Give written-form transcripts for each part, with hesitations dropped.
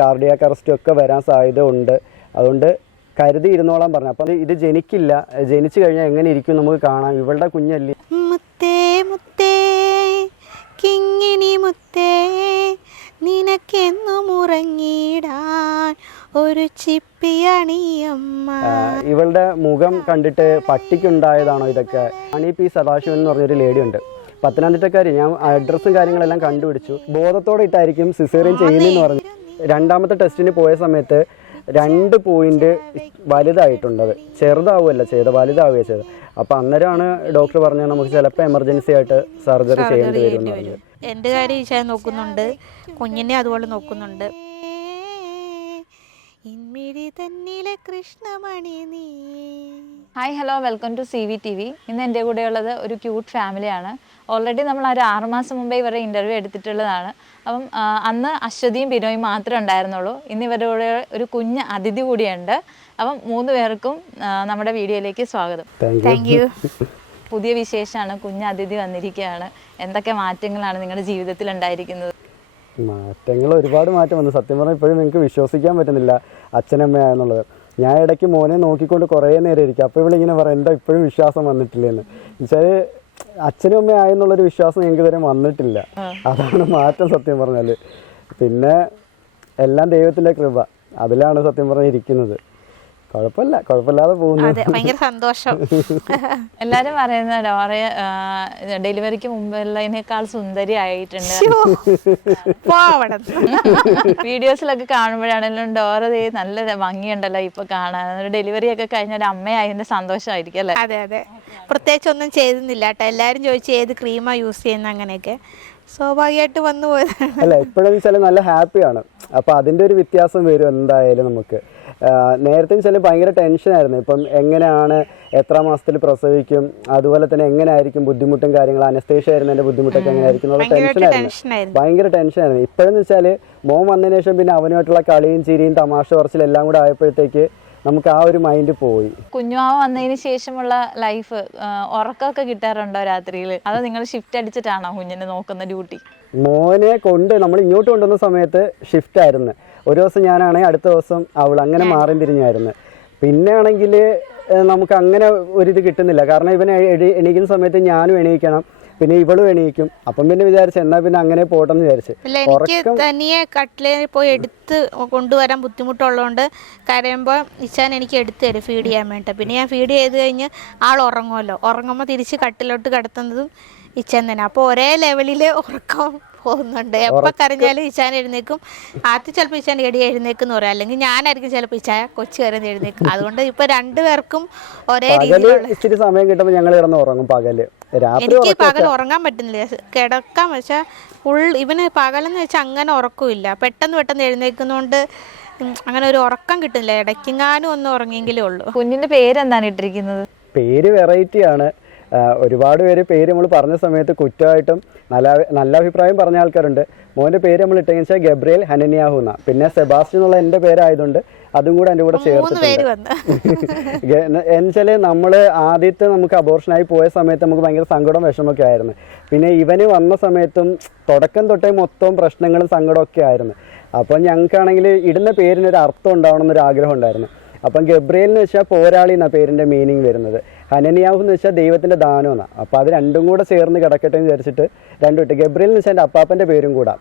Cardiac അറസ്റ്റും ഒക്കെ വരാൻ സാധ്യത ഉണ്ട്. അതുകൊണ്ട് കരുതി ഇരുന്നോളാൻ പറഞ്ഞു. അപ്പം ഇത് ജനിക്കില്ല, ജനിച്ചു കഴിഞ്ഞാൽ എങ്ങനെ ഇരിക്കും നമുക്ക് കാണാം. ഇവളുടെ കുഞ്ഞല്ലേ. മുത്തേ മുത്തേ കിങ്ങിണി മുത്തേ നിനക്കെന്നും ഉറങ്ങിടാൻ ഒരു ചിപ്പിയണിയമ്മ. ഇവളുടെ മുഖം കണ്ടിട്ട് പട്ടിക്കുണ്ടായതാണോ ഇതൊക്കെ? അണി പി സദാശിവൻ എന്ന് പറഞ്ഞൊരു ലേഡി ഉണ്ട്, പത്തനംതിട്ടക്കാരി. ഞാൻ അഡ്രസ്സും കാര്യങ്ങളെല്ലാം കണ്ടുപിടിച്ചു. ബോധത്തോടെ ഇട്ടായിരിക്കും സിസേറിയൻ ചെയ്യുന്നതെന്ന് പറഞ്ഞു. രണ്ടാമത്തെ ടെസ്റ്റിന് പോയ സമയത്ത് 2 പോയിന്റ് വലുതായിട്ടുണ്ടത്. ചെറുതാവുമല്ല ചെയ്തത്, വലുതാവുകയാണ് ചെയ്തത്. അപ്പം അന്നേരമാണ് ഡോക്ടർ പറഞ്ഞത് നമുക്ക് ചിലപ്പോൾ എമർജൻസി ആയിട്ട് സർജറി ചെയ്യേണ്ടി വരും എന്ന് പറഞ്ഞത്. എൻ്റെ കാര്യം ഈശാൻ നോക്കുന്നുണ്ട്, കുഞ്ഞിനെ അതുപോലെ നോക്കുന്നുണ്ട്. Hi hello, welcome to CVTV. ഇന്ന് എൻ്റെ കൂടെയുള്ളത് ഒരു ക്യൂട്ട് ഫാമിലിയാണ്. ഓൾറെഡി നമ്മൾ ഒരു 6 മാസം മുമ്പേ ഇവരുടെ ഇൻ്റർവ്യൂ എടുത്തിട്ടുള്ളതാണ്. അപ്പം അന്ന് അശ്വതിയും ബിനോയും മാത്രമേ ഉണ്ടായിരുന്നുള്ളൂ. ഇന്ന് ഇവരുടെ കൂടെ ഒരു കുഞ്ഞ് അതിഥി കൂടിയുണ്ട്. അപ്പം 3 പേർക്കും നമ്മുടെ വീഡിയോയിലേക്ക് സ്വാഗതം. Thank you. പുതിയ വിശേഷമാണ്, കുഞ്ഞ് അതിഥി വന്നിരിക്കുകയാണ്. എന്തൊക്കെ മാറ്റങ്ങളാണ് നിങ്ങളുടെ ജീവിതത്തിൽ ഉണ്ടായിരിക്കുന്നത്? മാറ്റങ്ങൾ ഒരുപാട് മാറ്റം വന്നു. സത്യം പറഞ്ഞാൽ ഇപ്പോഴും നിങ്ങൾക്ക് വിശ്വസിക്കാൻ പറ്റുന്നില്ല അച്ഛനമ്മയാണെന്നുള്ളത്. ഞാൻ ഇടയ്ക്ക് മോനെ നോക്കിക്കൊണ്ട് കുറേ നേരം ഇരിക്കും. അപ്പോൾ ഇവളിങ്ങനെ പറയാം എന്താ ഇപ്പോഴും വിശ്വാസം വന്നിട്ടില്ലെന്ന്. എന്നുവെച്ചാൽ അച്ഛനും അമ്മയായെന്നുള്ളൊരു വിശ്വാസം ഞങ്ങൾക്ക് ഇതുവരെ വന്നിട്ടില്ല. അതാണ് മാറ്റം സത്യം പറഞ്ഞാൽ. പിന്നെ എല്ലാം ദൈവത്തിൻ്റെ കൃപ, അതിലാണ് സത്യം പറഞ്ഞാൽ ഇരിക്കുന്നത്. കുഴപ്പമില്ലാതെ പോകുന്നു. ഭയങ്കര സന്തോഷം. എല്ലാരും പറയുന്ന ഡോറ ഡെലിവറിക്ക് മുമ്പുള്ളതിനേക്കാൾ സുന്ദരി ആയിട്ടുണ്ട്. വീഡിയോസിലൊക്കെ കാണുമ്പോഴാണെങ്കിലും ഡോറ നല്ല ഭംഗിയുണ്ടല്ലോ ഇപ്പൊ കാണാൻ. ഡെലിവറി ഒക്കെ കഴിഞ്ഞ ഒരു അമ്മയായതിന്റെ സന്തോഷമായിരിക്കും അല്ലേ? അതെ അതെ, പ്രത്യേകിച്ച് ഒന്നും ചെയ്തിരുന്നില്ല കേട്ടോ. എല്ലാരും ചോദിച്ചു ഏത് ക്രീമാ യൂസ് ചെയ്യുന്ന, അങ്ങനെയൊക്കെ സ്വാഭാവികമായിട്ട് വന്നു പോയതാണ്. അല്ല, ഇപ്പോഴെന്ന് വെച്ചാൽ നല്ല ഹാപ്പിയാണ്. അപ്പൊ അതിന്റെ ഒരു വ്യത്യാസം വരും എന്തായാലും നമുക്ക്. നേരത്തെ വെച്ചാൽ ഭയങ്കര ടെൻഷനായിരുന്നു. ഇപ്പം എങ്ങനെയാണ്, എത്ര മാസത്തിൽ പ്രസവിക്കും, അതുപോലെ തന്നെ എങ്ങനെയായിരിക്കും ബുദ്ധിമുട്ടും കാര്യങ്ങളും, അനസ്തേഷ്യ ആയിരുന്നതിന്റെ ബുദ്ധിമുട്ടൊക്കെ എങ്ങനെയായിരിക്കും എന്നുള്ള ടെൻഷനായിരുന്നു, ഭയങ്കര ടെൻഷനായിരുന്നു. ഇപ്പോഴെന്ന് വെച്ചാൽ മോൻ വന്നതിന് ശേഷം പിന്നെ അവനുമായിട്ടുള്ള കളിയും ചിരിയും തമാശ പറച്ചിലും എല്ലാം കൂടെ ആയപ്പോഴത്തേക്ക് നമുക്ക് ആ ഒരു മൈൻഡ് പോയി. കുഞ്ഞുമാവ വന്നതിന് ശേഷമുള്ള ലൈഫ്, ഉറക്കമൊക്കെ കിട്ടാറുണ്ടോ രാത്രിയിൽ? അതോ നിങ്ങൾ ഷിഫ്റ്റ് അടിച്ചിട്ടാണോ കുഞ്ഞിനെ നോക്കുന്ന ഡ്യൂട്ടി? മോനെ കൊണ്ട് നമ്മൾ ഇങ്ങോട്ട് കൊണ്ടുവന്ന സമയത്ത് ഷിഫ്റ്റ് ആയിരുന്നു. ഒരു ദിവസം ഞാനാണെങ്കിൽ അടുത്ത ദിവസം അവൾ, അങ്ങനെ മാറി തിരിഞ്ഞായിരുന്നു. പിന്നെ ആണെങ്കിൽ നമുക്ക് അങ്ങനെ ഒരിത് കിട്ടുന്നില്ല. കാരണം ഇവൻ എണീക്കുന്ന സമയത്ത് ഞാനും എണീക്കണം, പിന്നെ ഇവളും എണീക്കും. അപ്പം പിന്നെ വിചാരിച്ചു എന്നാ പിന്നെ അങ്ങനെ പോട്ടെന്ന് വിചാരിച്ചു. എനിക്ക് തനിയെ കട്ടിലേൽ പോയി എടുത്ത് കൊണ്ടുവരാൻ ബുദ്ധിമുട്ടുള്ളതുകൊണ്ട് കരയുമ്പോൾ ഇച്ചാൻ എനിക്ക് എടുത്തു തരും ഫീഡ് ചെയ്യാൻ വേണ്ടി. പിന്നെ ഞാൻ ഫീഡ് ചെയ്ത് കഴിഞ്ഞ് ആൾ ഉറങ്ങുമല്ലോ, ഉറങ്ങുമ്പോൾ തിരിച്ച് കട്ടിലോട്ട് കിടത്തുന്നതും ഇച്ചാൻ തന്നെ. അപ്പോൾ ഒരേ ലെവലിൽ ഉറക്കം പോകുന്നുണ്ട്. എപ്പോൾ കരഞ്ഞാലും ഇച്ചാൻ എഴുന്നേക്കും. ആദ്യം ചിലപ്പോൾ ഇച്ചാൻ എടി എഴുന്നേക്കെന്ന് പറയാം, അല്ലെങ്കിൽ ഞാനായിരിക്കും ചിലപ്പോൾ ഇച്ചായ കൊച്ചു കരഞ്ഞ് എഴുന്നേക്കും. അതുകൊണ്ട് ഇപ്പൊ 2 പേർക്കും ഒരേ രീതിയിലുള്ള ഇച്ചിരി സമയം കിട്ടുമ്പോൾ ഞങ്ങൾ കിടന്ന് ഉറങ്ങും. പകല് എനിക്ക് പകൽ ഉറങ്ങാൻ പറ്റുന്നില്ല, കിടക്കാൻ വെച്ചാൽ ഫുൾ. ഇവന് പകലെന്ന് വെച്ചാൽ അങ്ങനെ ഉറക്കമില്ല, പെട്ടെന്ന് എഴുന്നേക്കുന്നതുകൊണ്ട് അങ്ങനെ ഒരു ഉറക്കം കിട്ടുന്നില്ല. ഇടയ്ക്കെങ്ങാനും ഒന്ന് ഉറങ്ങിയെങ്കിലേ ഉള്ളൂ. കുഞ്ഞിന്റെ പേരെന്താണ് ഇട്ടിരിക്കുന്നത്? പേര് വെറൈറ്റി ആണ്. ഒരുപാട് പേര് പേര് നമ്മൾ പറഞ്ഞ സമയത്ത് കുറ്റമായിട്ടും നല്ല അഭിപ്രായം പറഞ്ഞ ആൾക്കാരുണ്ട്. മോൻ്റെ പേര് നമ്മൾ ഇട്ടെന്ന് വെച്ചാൽ ഗബ്രിയേൽ ഹനനിയാഹു എന്നാ. പിന്നെ സെബാസ്റ്റ്യൻ എന്നുള്ള എൻ്റെ പേരായതുകൊണ്ട് അതും കൂടെ എൻ്റെ കൂടെ ചേർത്തിട്ടുണ്ട്. എന്നുവെച്ചാൽ നമ്മൾ ആദ്യത്തെ നമുക്ക് അബോർഷനായി പോയ സമയത്ത് നമുക്ക് ഭയങ്കര സങ്കടവും വിഷമമൊക്കെ ആയിരുന്നു. പിന്നെ ഇവന് വന്ന സമയത്തും തുടക്കം തൊട്ടേ മൊത്തം പ്രശ്നങ്ങളും സങ്കടമൊക്കെ ആയിരുന്നു. അപ്പം ഞങ്ങൾക്കാണെങ്കിൽ ഇടുന്ന പേരിനൊരു അർത്ഥം ഉണ്ടാവണം എന്നൊരു ആഗ്രഹം ഉണ്ടായിരുന്നു. അപ്പം ഗബ്രിയേൽ എന്ന് വെച്ചാൽ പോരാളി എന്നാണ് പേരിൻ്റെ മീനിങ് വരുന്നത്. ഹനനിയാഹു എന്ന് വെച്ചാൽ ദൈവത്തിൻ്റെ ദാനം എന്നാണ്. അപ്പോൾ അത് രണ്ടും കൂടെ ചേർന്ന് കിടക്കട്ടെ എന്ന് വിചാരിച്ചിട്ട് രണ്ടും ഇട്ട്. ഗബ്രിയേൽ എന്ന് വെച്ചാൽ എൻ്റെ അപ്പാപ്പൻ്റെ പേരും കൂടാ,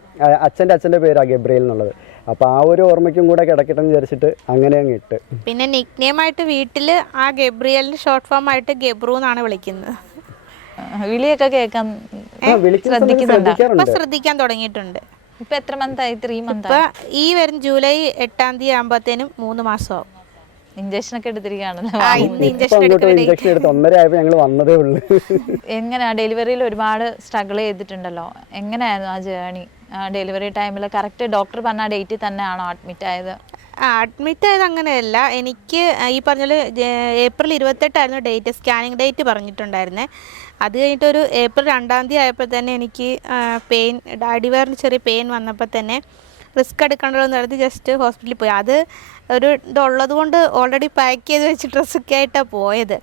അച്ഛൻ്റെ പേരാണ് ഗബ്രിയേൽ എന്നുള്ളത്. അപ്പോൾ ആ ഒരു ഓർമ്മയ്ക്കും കൂടെ കിടക്കട്ടെ എന്ന് വിചാരിച്ചിട്ട് അങ്ങനെ അങ്ങ് ഇട്ട്. പിന്നെ നിക്നെയിമായിട്ട് വീട്ടിൽ ആ ഗബ്രിയേലിൻ്റെ ഷോർട്ട് ഫോം ആയിട്ട് ഗബ്രു എന്നാണ് വിളിക്കുന്നത്. വിളിയൊക്കെ കേൾക്കാൻ ശ്രദ്ധിക്കാൻ തുടങ്ങിയിട്ടുണ്ട്. ഇപ്പൊ എത്ര മന്തായി? 3 മന്ത്. ഈ വരുന്ന ജൂലൈ 8-ാം തീയതി ആകുമ്പോഴത്തേനും 3 മാസമാവും. ഇഞ്ചക്ഷൻ ഒക്കെ എടുത്തിരിക്കുകയാണല്ലോ. എങ്ങനെയാ ഡെലിവറിയിൽ ഒരുപാട് സ്ട്രഗിൾ ചെയ്തിട്ടുണ്ടല്ലോ, എങ്ങനെയായിരുന്നു ആ ജേർണി? ഡെലിവറി ടൈമിൽ കറക്റ്റ് ഡോക്ടർ പറഞ്ഞ ഡേറ്റിൽ തന്നെയാണോ അഡ്മിറ്റ് ആയത്? അഡ്മിറ്റ് ആയത് അങ്ങനെയല്ല. എനിക്ക് ഈ പറഞ്ഞാൽ ഏപ്രിൽ 28 ഡേറ്റ്, സ്കാനിങ് ഡേറ്റ് പറഞ്ഞിട്ടുണ്ടായിരുന്നേ. അത് കഴിഞ്ഞിട്ട് ഒരു ഏപ്രിൽ 2-ാം തീയതി ആയപ്പോൾ തന്നെ എനിക്ക് പെയിൻ, അടിവയറിന് ചെറിയ പെയിൻ വന്നപ്പോൾ തന്നെ റിസ്ക് എടുക്കണ്ടല്ലോ എന്ന് കരുതി ജസ്റ്റ് ഹോസ്പിറ്റലിൽ പോയി. അത് ഒരു ഇതുള്ളത് കൊണ്ട് ഓൾറെഡി പാക്ക് ചെയ്ത് വെച്ച് ഡ്രസ്സൊക്കെ ആയിട്ടാണ് പോയത്.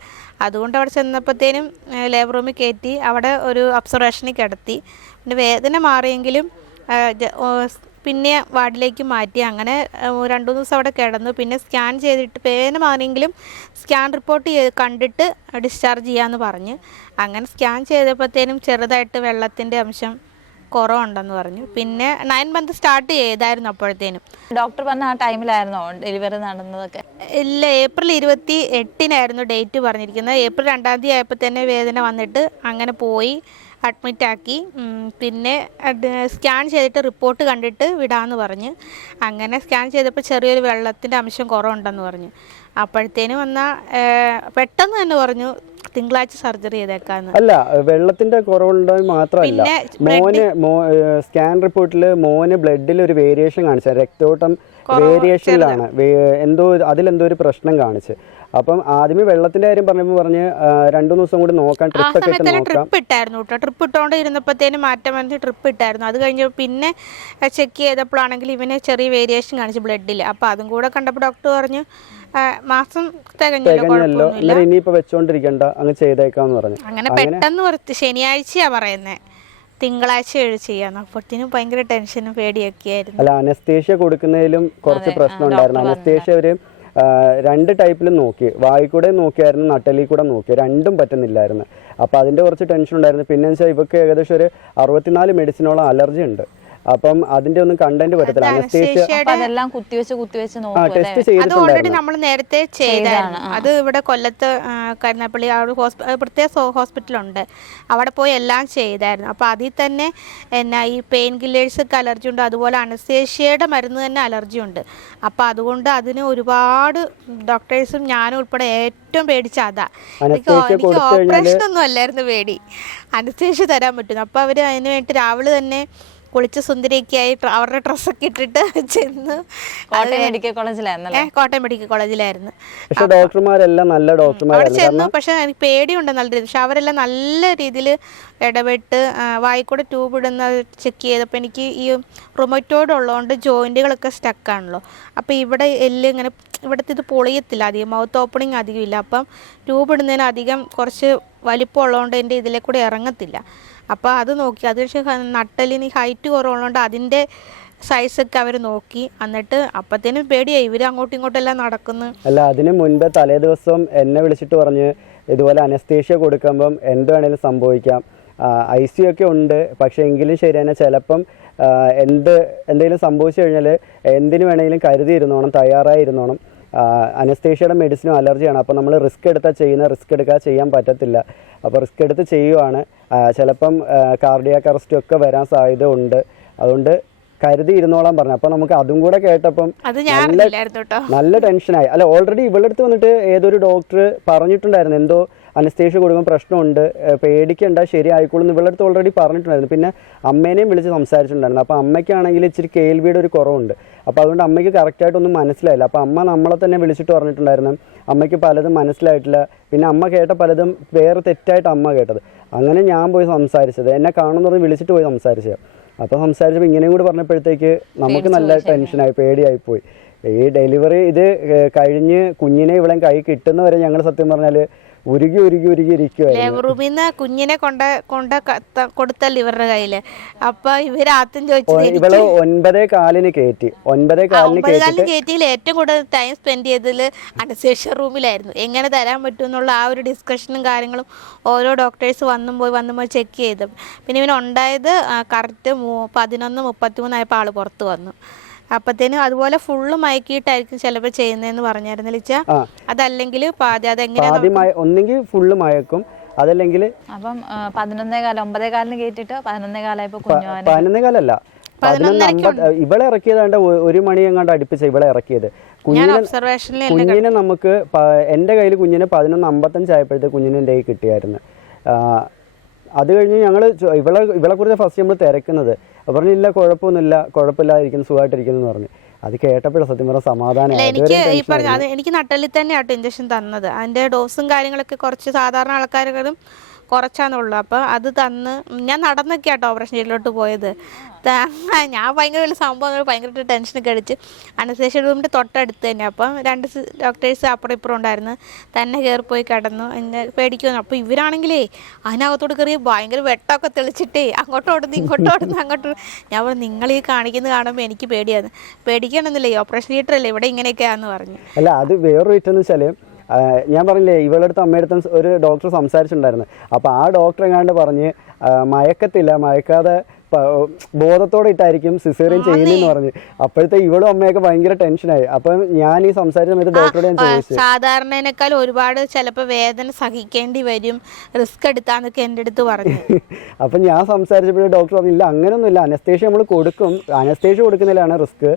അതുകൊണ്ട് അവിടെ ചെന്നപ്പോഴത്തേനും ലേബർ റൂമിൽ കയറ്റി അവിടെ ഒരു ഒബ്സർവേഷനിൽ കിടത്തി. പിന്നെ വേദന മാറിയെങ്കിലും പിന്നെ വാർഡിലേക്ക് മാറ്റി. അങ്ങനെ 2-3 ദിവസം അവിടെ കിടന്നു. പിന്നെ സ്കാൻ ചെയ്തിട്ട് പേനമാണെങ്കിലും സ്കാൻ റിപ്പോർട്ട് കണ്ടിട്ട് ഡിസ്ചാർജ് ചെയ്യാമെന്ന് പറഞ്ഞ്. അങ്ങനെ സ്കാൻ ചെയ്തപ്പോഴത്തേനും ചെറുതായിട്ട് വെള്ളത്തിൻ്റെ അംശം കുറവുണ്ടെന്ന് പറഞ്ഞു. പിന്നെ 9 മന്ത് സ്റ്റാർട്ട് ചെയ്തായിരുന്നു. അപ്പോഴത്തേനും ഡോക്ടർ പറഞ്ഞ ആ ടൈമിലായിരുന്നോ ഡെലിവറി നടന്നതൊക്കെ? ഇല്ല, ഏപ്രിൽ 28-നായിരുന്നു ഡേറ്റ് പറഞ്ഞിരിക്കുന്നത്. ഏപ്രിൽ 2-ാം തീയതി ആയപ്പോൾ തന്നെ വേദന വന്നിട്ട് അങ്ങനെ പോയി അഡ്മിറ്റാക്കി. പിന്നെ സ്കാൻ ചെയ്തിട്ട് റിപ്പോർട്ട് കണ്ടിട്ട് വിടാമെന്ന് പറഞ്ഞ്. അങ്ങനെ സ്കാൻ ചെയ്തപ്പോൾ ചെറിയൊരു വെള്ളത്തിൻ്റെ അംശം കുറവുണ്ടെന്ന് പറഞ്ഞു. അപ്പോഴത്തേനും പെട്ടെന്ന് തന്നെ പറഞ്ഞു തിങ്കളാഴ്ച സർജറി ചെയ്തേക്കാന്ന്. അല്ല, വെള്ളത്തിന്റെ കുറവുണ്ടായി മാത്രമല്ല, സ്കാൻ റിപ്പോർട്ടിൽ മോന് ബ്ലഡിൽ ഒരു വേരിയേഷൻ കാണിച്ച രക്തോട്ടം വേരിയേഷനിലാണ്, അതിലെന്തോ ഒരു പ്രശ്നം കാണിച്ച്. അപ്പം ആദ്യമേ വെള്ളത്തിന്റെ കാര്യം പറഞ്ഞ് 2 ദിവസം കൂടി നോക്കാം, ട്രിപ്പ് ഇട്ടായിരുന്നു കേട്ടോ. ട്രിപ്പ് ഇട്ടുകൊണ്ട് ഇരുന്നപ്പോഴത്തേനും മാറ്റം വന്നിട്ട് ട്രിപ്പ് ഇട്ടായിരുന്നു. അത് കഴിഞ്ഞ് പിന്നെ ചെക്ക് ചെയ്തപ്പോഴാണെങ്കിൽ ഇവന് ചെറിയ വേരിയേഷൻ കാണിച്ചു ബ്ലഡിൽ. അപ്പം അതും കൂടെ കണ്ടപ്പോൾ ഡോക്ടർ പറഞ്ഞു മാസം തികഞ്ഞല്ലോ, ഇനിയിപ്പോ വെച്ചോണ്ടിരിക്കണ്ട, അങ്ങ് ചെയ്തേക്കാന്ന് പറഞ്ഞു. അങ്ങനെ പെട്ടെന്ന് ശനിയാഴ്ചയാ പറയുന്നത്, തിങ്കളാഴ്ച ചെയ്യാന്ന്. അപ്പോഴത്തേനും ഭയങ്കര ടെൻഷനും പേടിയൊക്കെ ആയിരുന്നു. അല്ല, അനസ്തേഷ്യ കൊടുക്കുന്നതിലും കുറച്ച് പ്രശ്നം ഉണ്ടായിരുന്നു. അനസ്തേഷ്യ ഒരു 2 ടൈപ്പിലും നോക്കി, വായി കൂടെ നോക്കിയായിരുന്നു, നട്ടലിൽ കൂടെ നോക്കി, രണ്ടും പറ്റുന്നില്ലായിരുന്നു. അപ്പോൾ അതിൻ്റെ കുറച്ച് ടെൻഷൻ ഉണ്ടായിരുന്നു. പിന്നെ വെച്ചാൽ ഇവർക്ക് ഏകദേശം ഒരു 64 മെഡിസിനോളം അലർജി ഉണ്ട്. അപ്പം അതിന്റെ ഒന്നും കണ്ടന്റ് പറ്റത്തില്ല. അനസ്തേഷ്യ അതെല്ലാം കുത്തിവെച്ച് ടെസ്റ്റ് ചെയ്തിട്ടുണ്ടായിരുന്നു. ഓൾറെഡി നമ്മൾ നേരത്തെ ചെയ്തായിരുന്നു. അത് ഇവിടെ കൊല്ലത്ത് കരുനാപ്പള്ളി ആ ഒരു പ്രത്യേക ഹോസ്പിറ്റലുണ്ട്, അവിടെ പോയി എല്ലാം ചെയ്തായിരുന്നു. അപ്പോൾ അതിൽ തന്നെ ഈ പെയിൻ കില്ലേഴ്സൊക്കെ അലർജി ഉണ്ട്, അതുപോലെ അനസ്തേഷ്യയുടെ മരുന്ന് തന്നെ അലർജി ഉണ്ട്. അപ്പോൾ അതുകൊണ്ട് അതിന് ഒരുപാട് ഡോക്ടേഴ്സും ഞാനും ഉൾപ്പെടെ ഏറ്റവും പേടിച്ച അതാ. എനിക്ക് ഓപ്പറേഷൻ ഒന്നും അല്ലായിരുന്നു പേടി, അനസ്തേഷ്യ തരാൻ പറ്റുന്നു. അപ്പോൾ അവർ അതിന് വേണ്ടി രാവിലെ തന്നെ കുളിച്ച് സുന്ദരിയൊക്കെയായി അവരുടെ ഡ്രസ്സൊക്കെ ഇട്ടിട്ട് ചെന്ന് കോട്ടയം മെഡിക്കൽ കോളേജിലായിരുന്നു. പക്ഷെ ഡോക്ടർമാരെല്ലാം നല്ല ഡോക്ടർമാരായിരുന്നു. ചെന്നു. പക്ഷെ എനിക്ക് പേടിയുണ്ട് നല്ല രീതിയിൽ. പക്ഷെ അവരെല്ലാം നല്ല രീതിയിൽ ഇടപെട്ട് വായിക്കൂടെ ട്യൂബ് ഇടുന്ന ചെക്ക് ചെയ്തപ്പോൾ എനിക്ക് ഈ റൊമറ്റോയിഡ് ഉള്ളതുകൊണ്ട് ജോയിൻറ്റുകളൊക്കെ സ്റ്റക്കാണല്ലോ. അപ്പോൾ ഇവിടെ ഇങ്ങനെ ഇവിടുത്തെ ഇത് പൊളിയത്തില്ല അധികം, മൗത്ത് ഓപ്പണിങ് അധികം ഇല്ല. അപ്പം ട്യൂബ് ഇടുന്നതിന് അധികം കുറച്ച് വലിപ്പം ഉള്ളതുകൊണ്ട് എൻ്റെ ഇതിലെ കൂടെ ഇറങ്ങത്തില്ല. അപ്പോൾ അത് നോക്കി. അത് പക്ഷേ നട്ടലിന് ഹൈറ്റ് കുറവുള്ളതുകൊണ്ട് അതിൻ്റെ സൈസൊക്കെ അവർ നോക്കി. എന്നിട്ട് അപ്പത്തേനും പേടിയായി, ഇവർ അങ്ങോട്ടും ഇങ്ങോട്ടെല്ലാം നടക്കുന്നു. അല്ല, അതിന് മുൻപേ തലേ ദിവസം എന്നെ വിളിച്ചിട്ട് പറഞ്ഞ് ഇതുപോലെ അനസ്തേഷ്യ കൊടുക്കുമ്പം എന്ത് വേണേലും സംഭവിക്കാം, ICU ഒക്കെ ഉണ്ട്, പക്ഷേ എങ്കിലും ശരി തന്നെ ചിലപ്പം എന്തെങ്കിലും സംഭവിച്ചു കഴിഞ്ഞാൽ എന്തിനു വേണമെങ്കിലും കരുതിയിരുന്നോണം, തയ്യാറായിരുന്നോണം. അനസ്തേഷ്യയുടെ മെഡിസിനും അലർജിയാണ്. അപ്പോൾ നമ്മൾ റിസ്ക് എടുത്താൽ റിസ്ക് എടുക്കാതെ ചെയ്യാൻ പറ്റത്തില്ല. അപ്പോൾ റിസ്ക് എടുത്ത് ചെയ്യുവാണ്, ചിലപ്പം കാർഡിയാക് അറസ്റ്റും ഒക്കെ വരാൻ സാധ്യത ഉണ്ട്. അതുകൊണ്ട് കരുതി ഇരുന്നോളാൻ പറഞ്ഞു. അപ്പോൾ നമുക്ക് അതും കൂടെ കേട്ടപ്പം നല്ല ടെൻഷനായി. അല്ല, ഓൾറെഡി ഇവളുടെ അടുത്ത് വന്നിട്ട് ഏതൊരു ഡോക്ടർ പറഞ്ഞിട്ടുണ്ടായിരുന്നു, എന്തോ അനസ്തേഷ്യ കൊടുക്കുമ്പോൾ പ്രശ്നമുണ്ട്, പേടിക്കേണ്ട, ശരിയായിക്കോളും ഇവളുടെ അടുത്ത് ഓൾറെഡി പറഞ്ഞിട്ടുണ്ടായിരുന്നു. പിന്നെ അമ്മേനെയും വിളിച്ച് സംസാരിച്ചിട്ടുണ്ടായിരുന്നു. അപ്പോൾ അമ്മയ്ക്കാണെങ്കിൽ ഇച്ചിരി കേൾവിയുടെ ഒരു കുറവുണ്ട്. അപ്പോൾ അതുകൊണ്ട് അമ്മയ്ക്ക് കറക്റ്റായിട്ടൊന്നും മനസ്സിലായില്ല. അപ്പോൾ അമ്മ നമ്മളെ തന്നെ വിളിച്ചിട്ട് പറഞ്ഞിട്ടുണ്ടായിരുന്നു അമ്മയ്ക്ക് പലതും മനസ്സിലായിട്ടില്ല. പിന്നെ അമ്മ കേട്ട പലതും വേറെ തെറ്റായിട്ട് അമ്മ കേട്ടത്. അങ്ങനെ ഞാൻ പോയി സംസാരിച്ചത്, എന്നെ കാണുന്ന പറഞ്ഞ് വിളിച്ചിട്ട് പോയി സംസാരിച്ചത്. അപ്പോൾ സംസാരിച്ചപ്പോൾ ഇങ്ങനെയും കൂടി പറഞ്ഞപ്പോഴത്തേക്ക് നമുക്ക് നല്ല ടെൻഷനായി, പേടിയായിപ്പോയി. ഈ ഡെലിവറി ഇത് കഴിഞ്ഞ് കുഞ്ഞിനെ ഇവിടെ കൈ കിട്ടുന്നവരെ ഞങ്ങൾ സത്യം പറഞ്ഞാൽ ഉരുകി ഇരിക്കുവായിരുന്നു. കുഞ്ഞിനെ കൊടുത്തല്ലോ ഇവരുടെ കയ്യില്. അപ്പൊ ഇവരാദ്യം ചോദിച്ചത് ഇവള് 9:15 കയറ്റി. 9:15 കയറ്റിയിൽ ഏറ്റവും കൂടുതൽ ടൈം സ്പെൻഡ് ചെയ്തതിൽ അനസ്തേഷ്യ റൂമിലായിരുന്നു. എങ്ങനെ തരാൻ പറ്റും എന്നുള്ള ആ ഒരു ഡിസ്കഷനും കാര്യങ്ങളും ഓരോ ഡോക്ടേഴ്സ് വന്നും പോയി ചെക്ക് ചെയ്തു. പിന്നെ ഇവനുണ്ടായത് കറക്റ്റ് 11:33 ആയപ്പോൾ ആള് പുറത്ത് വന്നു. അപ്പത്തേനും അതുപോലെ ഫുള്ള് മയക്കിയിട്ടായിരിക്കും ചിലപ്പോൾ ചെയ്യുന്നതെന്ന് പറഞ്ഞായിരുന്നു ലിച്ച. അതല്ലെങ്കിൽ ഒന്നെങ്കിൽ ഫുള്ള് മയക്കും, അതല്ലെങ്കിൽ അപ്പം 11:15 കേട്ടിട്ട് 11:15 11:15 ഇവളെ ഇറക്കിയതാണ്ട് 1 മണി എങ്ങാണ്ട് അടുപ്പിച്ച ഇവളെ ഇറക്കിയത്. കുഞ്ഞിനെ നമുക്ക് എൻ്റെ കയ്യിൽ കുഞ്ഞിനെ 11:55 ആയപ്പോഴത്തേക്ക് കുഞ്ഞിനെ എൻ്റെ കയ്യിൽ കിട്ടിയായിരുന്നു. അത് കഴിഞ്ഞ് ഞങ്ങൾ ഇവളെ കുറിച്ച് ഫസ്റ്റ് നമ്മൾ തിരക്കുന്നത് പറഞ്ഞില്ല, കുഴപ്പമില്ലാതിരിക്കുന്നു, സുഖമായിട്ടിരിക്കുന്നു എന്ന് പറഞ്ഞു. അത് കേട്ടപ്പോഴും സത്യം പറഞ്ഞ സമാധാനം. എനിക്ക് നട്ടലിൽ തന്നെ ആട്ടോ ഇഞ്ചക്ഷൻ തന്നത്. അതിൻ്റെ ഡോസും കാര്യങ്ങളൊക്കെ കുറച്ച് സാധാരണ ആൾക്കാരും കുറച്ചാന്നുള്ളൂ. അപ്പോൾ അത് തന്ന് ഞാൻ നടന്നൊക്കെ ആട്ടോ ഓപ്പറേഷൻ തിയേറ്ററിലോട്ട് പോയത്. ഞാൻ ഭയങ്കര വലിയ സംഭവം, ഭയങ്കരമായിട്ട് ടെൻഷനൊക്കെ അടിച്ച്. അനസ്തേഷ്യ റൂമിൻ്റെ തൊട്ടടുത്ത് തന്നെ. അപ്പം 2 ഡോക്ടേഴ്സ് അപ്പുറം ഇപ്പുറം ഉണ്ടായിരുന്നു. തന്നെ കയറി പോയി കിടന്നു, എന്നെ പേടിക്കുന്നു. അപ്പോൾ ഇവരാണെങ്കിലേ അതിനകത്തോട്ട് കയറി ഭയങ്കര വെട്ടമൊക്കെ തെളിച്ചിട്ടേ അങ്ങോട്ടും ഓടുന്നു ഇങ്ങോട്ടും ഓടുന്നു അങ്ങോട്ടും. ഞാൻ പറഞ്ഞു നിങ്ങൾ ഈ കാണിക്കുന്നത് കാണുമ്പോൾ എനിക്ക് പേടിയാണ്. പേടിക്കണമെന്നില്ലേ, ഓപ്പറേഷൻ തിയേറ്റർ അല്ലേ, ഇവിടെ ഇങ്ങനെയൊക്കെയാണെന്ന് പറഞ്ഞു. അല്ല, അത് വേറൊരു വിറ്റെന്ന് വെച്ചാൽ ഞാൻ പറഞ്ഞില്ലേ ഇവളുടെ അടുത്ത് അമ്മയുടെ അടുത്ത് ഒരു ഡോക്ടർ സംസാരിച്ചിട്ടുണ്ടായിരുന്നു. അപ്പോൾ ആ ഡോക്ടറെ കണ്ട് പറഞ്ഞ് മയക്കാതെ ബോധത്തോടെ ഇട്ടായിരിക്കും സിസേറിയൻ ചെയ്യുന്നതെന്ന് പറഞ്ഞു. അപ്പോഴത്തെ ഇവളും അമ്മയൊക്കെ ഭയങ്കര ടെൻഷനായി. അപ്പം ഞാൻ ഈ സംസാരിച്ച സമയത്ത് ഡോക്ടറോട് ഞാൻ ചോദിച്ചു, സാധാരണേനേക്കാൾ ഒരുപാട് ചിലപ്പോൾ വേദന സഹിക്കേണ്ടി വരും, റിസ്ക് എടുത്താന്നൊക്കെ എൻ്റെ അടുത്ത് പറഞ്ഞു. അപ്പം ഞാൻ സംസാരിച്ചപ്പോഴും ഡോക്ടർ പറഞ്ഞില്ല അങ്ങനെയൊന്നുമില്ല, അനസ്തേഷ്യ നമ്മൾ കൊടുക്കും, അനസ്തേഷ്യ കൊടുക്കുന്നതിലാണ് റിസ്ക്,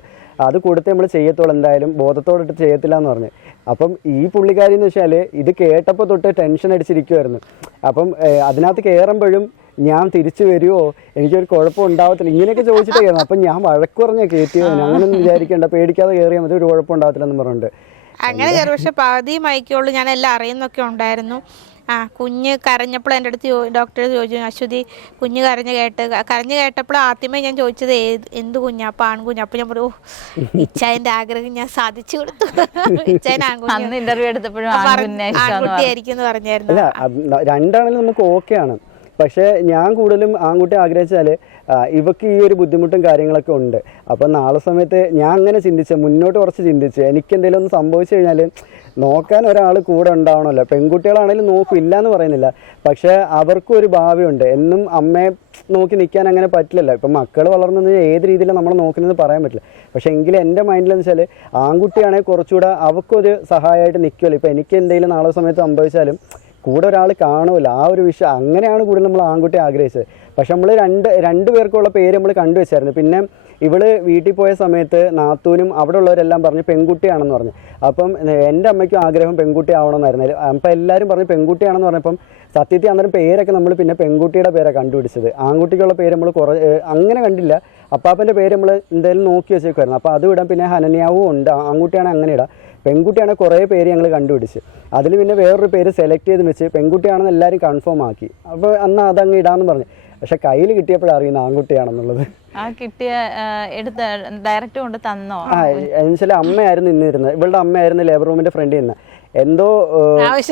അത് കൊടുത്ത് നമ്മൾ ചെയ്യത്തുള്ളൂ, എന്തായാലും ബോധത്തോടിട്ട് ചെയ്യത്തില്ല എന്ന് പറഞ്ഞു. അപ്പം ഈ പുള്ളിക്കാരി എന്ന് വെച്ചാൽ ഇത് കേട്ടപ്പോൾ തൊട്ട് ടെൻഷൻ അടിച്ചിരിക്കുമായിരുന്നു. അപ്പം അതിനകത്ത് കയറുമ്പോഴും ഞാൻ തിരിച്ചു വരുമോ, എനിക്കൊരു കുഴപ്പം ഉണ്ടാവത്തില്ല, ഇങ്ങനെയൊക്കെ ചോദിച്ചിട്ട് കയറുന്നു. അപ്പം ഞാൻ വഴക്ക് പറഞ്ഞാൽ കയറ്റിയോ, അങ്ങനെയൊന്നും വിചാരിക്കേണ്ട, പേടിക്കാതെ കയറിയാൽ മതി, ഒരു കുഴപ്പം ഉണ്ടാവത്തില്ലെന്ന് പറഞ്ഞിട്ട് അങ്ങനെ കയറി. പക്ഷെ പകുതി മയക്കുള്ളൂ, ഞാൻ എല്ലാം അറിയുന്നൊക്കെ ഉണ്ടായിരുന്നു. കുഞ്ഞ് കരഞ്ഞപ്പോൾ എൻ്റെ അടുത്ത് ഡോക്ടർ ചോദിച്ചു, അശ്വതി കുഞ്ഞ് കരഞ്ഞ് കേട്ടപ്പോൾ ആദ്യമേ ഞാൻ ചോദിച്ചത് എന്ത് കുഞ്ഞാ, അപ്പോൾ ആൺകുഞ്ഞ്. അപ്പോൾ ഞാൻ പറഞ്ഞു ഇച്ചായൻ്റെ ആഗ്രഹം ഞാൻ സാധിച്ചു കൊടുത്തു, ഇച്ചായൻ ആൺകുട്ടിയായിരിക്കും എന്ന് പറഞ്ഞായിരുന്നു. അല്ല, രണ്ടാണെങ്കിലും നമുക്ക് ഓക്കെയാണ്. പക്ഷേ ഞാൻ കൂടുതലും ആൺകുട്ടി ആഗ്രഹിച്ചാൽ ഇവക്ക് ഈ ഒരു ബുദ്ധിമുട്ടും കാര്യങ്ങളൊക്കെ ഉണ്ട്. അപ്പം നാളെ സമയത്ത് ഞാൻ അങ്ങനെ മുന്നോട്ട് കുറച്ച് ചിന്തിച്ച് എനിക്ക് എന്തെങ്കിലും ഒന്ന് സംഭവിച്ചു കഴിഞ്ഞാൽ നോക്കാൻ ഒരാൾ കൂടെ ഉണ്ടാവണമല്ലോ. പെൺകുട്ടികളാണെങ്കിലും നോക്കില്ല എന്ന് പറയുന്നില്ല, പക്ഷേ അവർക്കും ഒരു ഭാവിയുണ്ട്. എന്നും അമ്മയെ നോക്കി നിൽക്കാൻ അങ്ങനെ പറ്റില്ലല്ലോ. ഇപ്പം മക്കൾ വളർന്നു ഏത് രീതിയിലാണ് നമ്മൾ നോക്കുന്നതെന്ന് പറയാൻ പറ്റില്ല. പക്ഷേ എങ്കിലും എൻ്റെ മൈൻഡിലെന്ന് വെച്ചാൽ ആൺകുട്ടിയാണെങ്കിൽ കുറച്ചുകൂടെ അവർക്കൊരു സഹായമായിട്ട് നിൽക്കുമല്ലോ. ഇപ്പം എനിക്ക് എന്തെങ്കിലും നാളെ സമയത്ത് സംഭവിച്ചാലും കൂടെ ഒരാൾ കാണുമല്ലോ, ആ ഒരു വിഷയം. അങ്ങനെയാണ് കൂടുതൽ നമ്മൾ ആൺകുട്ടി ആഗ്രഹിച്ചത്. പക്ഷെ നമ്മൾ രണ്ട് പേർക്കുള്ള പേര് നമ്മൾ കണ്ടുവച്ചായിരുന്നു. പിന്നെ ഇവള് വീട്ടിൽ പോയ സമയത്ത് നാത്തൂനും അവിടെ ഉള്ളവരെല്ലാം പറഞ്ഞു പെൺകുട്ടിയാണെന്ന് പറഞ്ഞു. അപ്പം എൻ്റെ അമ്മയ്ക്കും ആഗ്രഹം പെൺകുട്ടി ആവണമെന്നായിരുന്നു. അപ്പം എല്ലാവരും പറഞ്ഞു പെൺകുട്ടിയാണെന്ന് പറഞ്ഞപ്പം സത്യത്തിൽ അന്നേരം പേരൊക്കെ നമ്മൾ പിന്നെ പെൺകുട്ടിയുടെ പേരാണ് കണ്ടുപിടിച്ചത്. ആൺകുട്ടിക്കുള്ള പേര് നമ്മൾ അങ്ങനെ കണ്ടില്ല. അപ്പാപ്പൻ്റെ പേര് നമ്മൾ എന്തായാലും നോക്കി വെച്ചേക്കുമായിരുന്നു. അപ്പോൾ അതും ഇടാം. പിന്നെ ഹനന്യാവും ഉണ്ട്, ആൺകുട്ടിയാണെങ്കിൽ അങ്ങനെ ഇടാം. പെൺകുട്ടിയാണെങ്കിൽ കുറേ പേര് ഞങ്ങൾ കണ്ടുപിടിച്ച് അതിൽ പിന്നെ വേറൊരു പേര് സെലക്ട് ചെയ്ത് വെച്ച് പെൺകുട്ടിയാണെന്ന് എല്ലാവരും കൺഫേം ആക്കി. അപ്പോൾ അന്ന് അതങ്ങ് ഇടാമെന്ന് പറഞ്ഞു. പക്ഷെ കയ്യിൽ കിട്ടിയപ്പോഴാണ് അറിയുന്നത് ആൺകുട്ടിയാണെന്നുള്ളത്. എന്നുവെച്ചാൽ അമ്മയായിരുന്നു ഇന്നിരുന്നത്, ഇവളുടെ അമ്മയായിരുന്നു ലേബർ റൂമിന്റെ ഫ്രണ്ടിൽ നിന്ന്. എന്തോ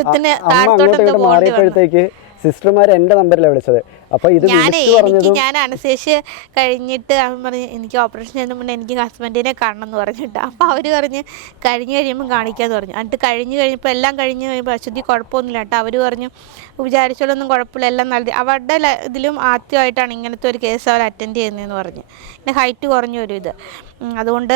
അമ്മ അങ്ങോട്ട് മാറിയപ്പോഴത്തേക്ക് സിസ്റ്റർമാർ എൻ്റെ നമ്പറിലാണ് വിളിച്ചത്. അപ്പോൾ ഇത് ഞാൻ അനസ്തേഷ്യ കഴിഞ്ഞിട്ട് അവൻ പറഞ്ഞ് എനിക്ക് ഓപ്പറേഷൻ ചെയ്യുന്ന മുന്നേ എനിക്ക് ഹസ്ബൻഡിനെ കാണണം എന്ന് പറഞ്ഞിട്ട്. അപ്പോൾ അവർ പറഞ്ഞ് കഴിയുമ്പോൾ കാണിക്കാമെന്ന് പറഞ്ഞു. എന്നിട്ട് കഴിഞ്ഞപ്പോൾ എല്ലാം കഴിഞ്ഞ് കഴിയുമ്പോൾ അശ്വതി കുഴപ്പമൊന്നുമില്ല കേട്ടോ. അവർ പറഞ്ഞു വിചാരിച്ചോളൊന്നും കുഴപ്പമില്ല, എല്ലാം നല്ല. അവരുടെ ഇതിലും ആദ്യമായിട്ടാണ് ഇങ്ങനത്തെ ഒരു കേസ് അവർ അറ്റൻഡ് ചെയ്യുന്നതെന്ന് പറഞ്ഞു. പിന്നെ ഹൈറ്റ് കുറഞ്ഞൊരു ഇത്, അതുകൊണ്ട്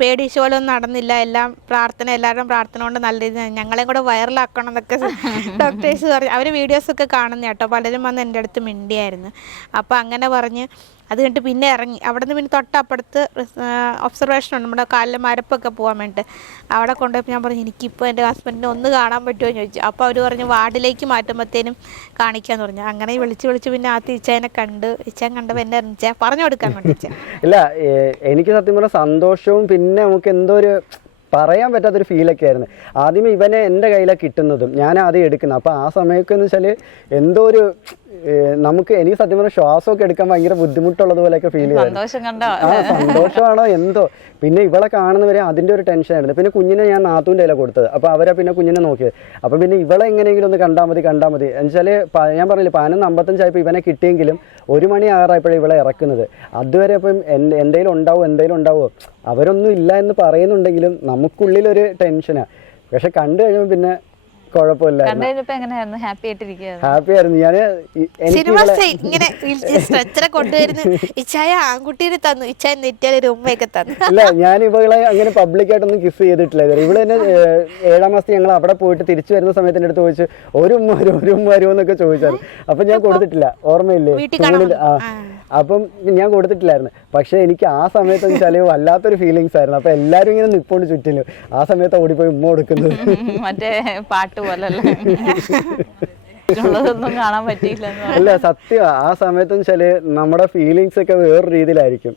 പേടിച്ച പോലെ ഒന്നും നടന്നില്ല. എല്ലാം പ്രാർത്ഥന, എല്ലാവരുടെയും പ്രാർത്ഥന കൊണ്ട് നല്ല രീതി ഞങ്ങളെയും കൂടെ വൈറലാക്കണം എന്നൊക്കെ ഡോക്ടേഴ്സ് പറഞ്ഞു. അവർ വീഡിയോസൊക്കെ കാണുന്ന കേട്ടോ, പലരും വന്ന് എൻ്റെ അടുത്ത് മിണ്ടിയായിരുന്നു. അപ്പോൾ അങ്ങനെ പറഞ്ഞ് അത് കഴിഞ്ഞിട്ട് പിന്നെ ഇറങ്ങി. അവിടെ നിന്ന് പിന്നെ തൊട്ടപ്പുറത്ത് ഒബ്സർവേഷൻ ഉണ്ട്, നമ്മുടെ കാലിലെ മരപ്പൊക്കെ പോകാൻ വേണ്ടിയിട്ട്. അവിടെ കൊണ്ടുപോയപ്പോൾ ഞാൻ പറഞ്ഞു എനിക്കിപ്പോൾ എൻ്റെ ഹസ്ബൻഡിനെ ഒന്ന് കാണാൻ പറ്റുമോ എന്ന് ചോദിച്ചു. അപ്പോൾ അവർ പറഞ്ഞു വാർഡിലേക്ക് മാറ്റുമ്പോഴത്തേനും കാണിക്കാമെന്ന് പറഞ്ഞു. അങ്ങനെ വിളിച്ച് പിന്നെ ആ ഇച്ചായനെ കണ്ട്, ഇച്ചാൻ കണ്ടപ്പോൾ എന്നെ അറിയിച്ചാൽ പറഞ്ഞു കൊടുക്കാൻ വേണ്ടി. ഇല്ല, എനിക്ക് സത്യം പറഞ്ഞാൽ സന്തോഷവും പിന്നെ നമുക്ക് എന്തോ ഒരു പറയാൻ പറ്റാത്തൊരു ഫീലൊക്കെ ആയിരുന്നു. ആദ്യമേ ഇവനെ എൻ്റെ കയ്യിലാണ് കിട്ടുന്നതും ഞാൻ ആദ്യം എടുക്കുന്നത്. അപ്പോൾ ആ സമയമൊക്കെ എന്ന് വെച്ചാൽ എന്തോ ഒരു എനിക്ക് സത്യം പറഞ്ഞാൽ ശ്വാസമൊക്കെ എടുക്കാൻ ഭയങ്കര ബുദ്ധിമുട്ടുള്ളതുപോലെയൊക്കെ ഫീൽ ചെയ്തു. സന്തോഷമാണോ എന്തോ. പിന്നെ ഇവളെ കാണുന്നവരെ അതിൻ്റെ ഒരു ടെൻഷനായിരുന്നു. പിന്നെ കുഞ്ഞിനെ ഞാൻ നാത്തൂൻ്റെ കയ്യിലാണ് കൊടുത്തത്. അപ്പോൾ അവരാ പിന്നെ കുഞ്ഞിനെ നോക്കിയത്. അപ്പം പിന്നെ ഇവളെ എങ്ങനെയെങ്കിലും ഒന്ന് കണ്ടാൽ മതി എന്നുവെച്ചാൽ ഞാൻ പറഞ്ഞില്ലേ 11:55 ഇവനെ കിട്ടിയെങ്കിലും 1 മണി ആറായപ്പോഴേ ഇവളെ ഇറക്കുന്നത്. അതുവരെ അപ്പം എന്തെങ്കിലും ഉണ്ടാവുമോ അവരൊന്നും ഇല്ല എന്ന് പറയുന്നുണ്ടെങ്കിലും നമുക്കുള്ളിലൊരു ടെൻഷനാണ്. പക്ഷെ കണ്ടു കഴിയുമ്പോൾ പിന്നെ കുഴപ്പമില്ലായിരുന്നു, ഹാപ്പി ആയിരുന്നു. ഞാൻ ഇല്ല, ഞാൻ ഇവളെ അങ്ങനെ പബ്ലിക്കായിട്ടൊന്നും കിസ് ചെയ്തിട്ടില്ല. ഇവള് തന്നെ 7ാം മാസത്തിൽ ഞങ്ങൾ അവിടെ പോയിട്ട് തിരിച്ചു വരുന്ന സമയത്ത് എൻ്റെ അടുത്ത് ചോദിച്ചു ഒരു ഉമ്മ വരുമോന്നൊക്കെ ചോദിച്ചായിരുന്നു. അപ്പം ഞാൻ കൊടുത്തിട്ടില്ല, ഓർമ്മയില്ലേ സ്കൂളിൽ. അപ്പം ഞാൻ കൊടുത്തിട്ടില്ലായിരുന്നു. പക്ഷെ എനിക്ക് ആ സമയത്ത് വെച്ചാൽ വല്ലാത്തൊരു ഫീലിങ്സ് ആയിരുന്നു. അപ്പൊ എല്ലാരും ഇങ്ങനെ നിപ്പോണ്ട് ചുറ്റിലും ആ സമയത്ത് ഓടിപ്പോയി ഉമ്മ കൊടുക്കുന്നത്. മറ്റേ പാട്ട് കാണാൻ പറ്റിയില്ല. അല്ല, സത്യം ആ സമയത്ത് വെച്ചാല് നമ്മുടെ ഫീലിങ്സ് ഒക്കെ വേറൊരു രീതിയിലായിരിക്കും.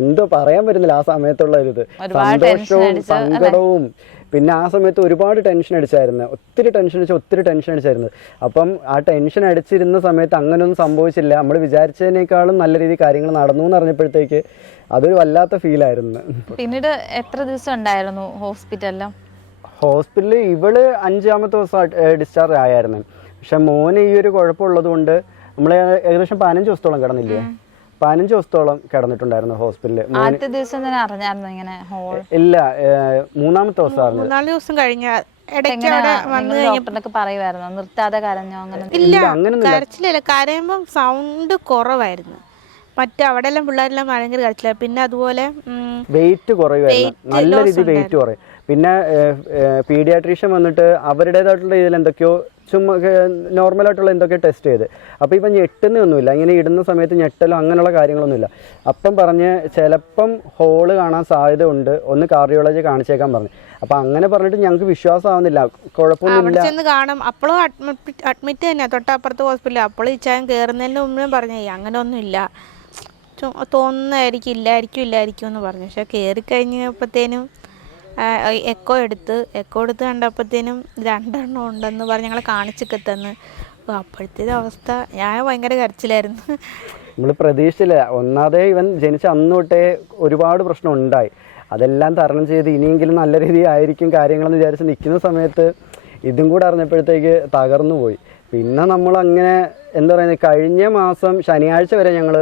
എന്തോ പറയാൻ പറ്റുന്നില്ല ആ സമയത്തുള്ള ഒരു ഇത്, സന്തോഷവും സങ്കടവും പിന്നെ ആ സമയത്ത് ഒരുപാട് ടെൻഷൻ അടിച്ചായിരുന്നു, ഒത്തിരി ടെൻഷൻ അടിച്ചായിരുന്നു. അപ്പം ആ ടെൻഷൻ അടിച്ചിരുന്ന സമയത്ത് അങ്ങനെയൊന്നും സംഭവിച്ചില്ല. നമ്മൾ വിചാരിച്ചതിനേക്കാളും നല്ല രീതിയിൽ കാര്യങ്ങൾ നടന്നു എന്ന് അറിഞ്ഞപ്പോഴത്തേക്ക് അതൊരു വല്ലാത്ത ഫീലായിരുന്നു. പിന്നീട് എത്ര ദിവസം ഉണ്ടായിരുന്നു ഹോസ്പിറ്റലിലും? ഹോസ്പിറ്റലിൽ ഇവള് 5-ാമത്തെ ദിവസം ഡിസ്ചാർജ് ആയായിരുന്നു. പക്ഷെ മോന് ഈ ഒരു കുഴപ്പമുള്ളത് കൊണ്ട് നമ്മൾ ഏകദേശം 15 ദിവസത്തോളം കിടന്നില്ലേ, 15 ദിവസത്തോളം കിടന്നിട്ടുണ്ടായിരുന്നു ഹോസ്പിറ്റലിൽ. ആദ്യത്തെ ദിവസം തന്നെ അറിഞ്ഞായിരുന്നു ഇങ്ങനെ ഹോൾ? ഇല്ല, 3-ാമത്തെ ദിവസം അറിഞ്ഞത്. 4 ദിവസം കഴിഞ്ഞ ഡോക്ടറിനൊക്കെ പറയുമായിരുന്നു നിർത്താതെ കരഞ്ഞോ? അങ്ങനെ ഇല്ല, കരച്ചിലല്ല, കരയുമ്പോ സൗണ്ട് കുറവായിരുന്നു. മറ്റേ അവിടെ എല്ലാം പിള്ളേരെല്ലാം ഭയങ്കര കരച്ചില്ല. പിന്നെ അതുപോലെ വെയിറ്റ് കുറയുമായിരുന്നു, നല്ല രീതിയിൽ വെയിറ്റ് കുറയും. പിന്നെ പീഡിയാട്രീഷ്യൻ വന്നിട്ട് അവരുടേതായിട്ടുള്ള രീതിയിൽ എന്തൊക്കെയോ ചുമ്മാ നോർമലായിട്ടുള്ള എന്തൊക്കെയോ ടെസ്റ്റ് ചെയ്ത്, അപ്പോൾ ഇപ്പം ഞെട്ടുന്നൊന്നുമില്ല, ഇങ്ങനെ ഇടുന്ന സമയത്ത് ഞെട്ടലോ അങ്ങനെയുള്ള കാര്യങ്ങളൊന്നുമില്ല. അപ്പം പറഞ്ഞ് ചിലപ്പം ഹോള് കാണാൻ സാധ്യത ഉണ്ട്, ഒന്ന് കാർഡിയോളജി കാണിച്ചേക്കാൻ പറഞ്ഞു. അപ്പം അങ്ങനെ പറഞ്ഞിട്ട് ഞങ്ങൾക്ക് വിശ്വാസമാവുന്നില്ല, കുഴപ്പമൊന്നുമില്ല. ചെന്ന് കാണും. അപ്പോഴും അഡ്മിറ്റ് തന്നെ തൊട്ടപ്പുറത്ത് ഹോസ്പിറ്റലിൽ. അപ്പോഴും ഇച്ചാൻ കയറുന്നതിന് മുമ്പേ പറഞ്ഞേ അങ്ങനെ ഒന്നുമില്ല, തോന്നുന്നതായിരിക്കും എന്ന് പറഞ്ഞു. പക്ഷെ കയറി കഴിഞ്ഞപ്പോഴത്തേനും എക്കോ എടുത്ത് കണ്ടപ്പോഴത്തേനും 2 എണ്ണം ഉണ്ടെന്ന് പറഞ്ഞ് ഞങ്ങളെ കാണിച്ചൊക്കെ തന്ന്. അപ്പോഴത്തെ അവസ്ഥ ഞാൻ ഭയങ്കര കരച്ചിലായിരുന്നു. നമ്മൾ പ്രതീക്ഷിച്ചില്ല. ഒന്നാമതേ ഇവൻ ജനിച്ച അന്ന് തൊട്ടേ ഒരുപാട് പ്രശ്നം ഉണ്ടായി. അതെല്ലാം തരണം ചെയ്ത് ഇനിയെങ്കിലും നല്ല രീതിയിൽ ആയിരിക്കും കാര്യങ്ങളെന്ന് വിചാരിച്ച് നിൽക്കുന്ന സമയത്ത് ഇതും കൂടെ അറിഞ്ഞപ്പോഴത്തേക്ക് തകർന്നു പോയി. പിന്നെ നമ്മളങ്ങനെ എന്താ പറയുന്നത്, കഴിഞ്ഞ മാസം ശനിയാഴ്ച വരെ ഞങ്ങൾ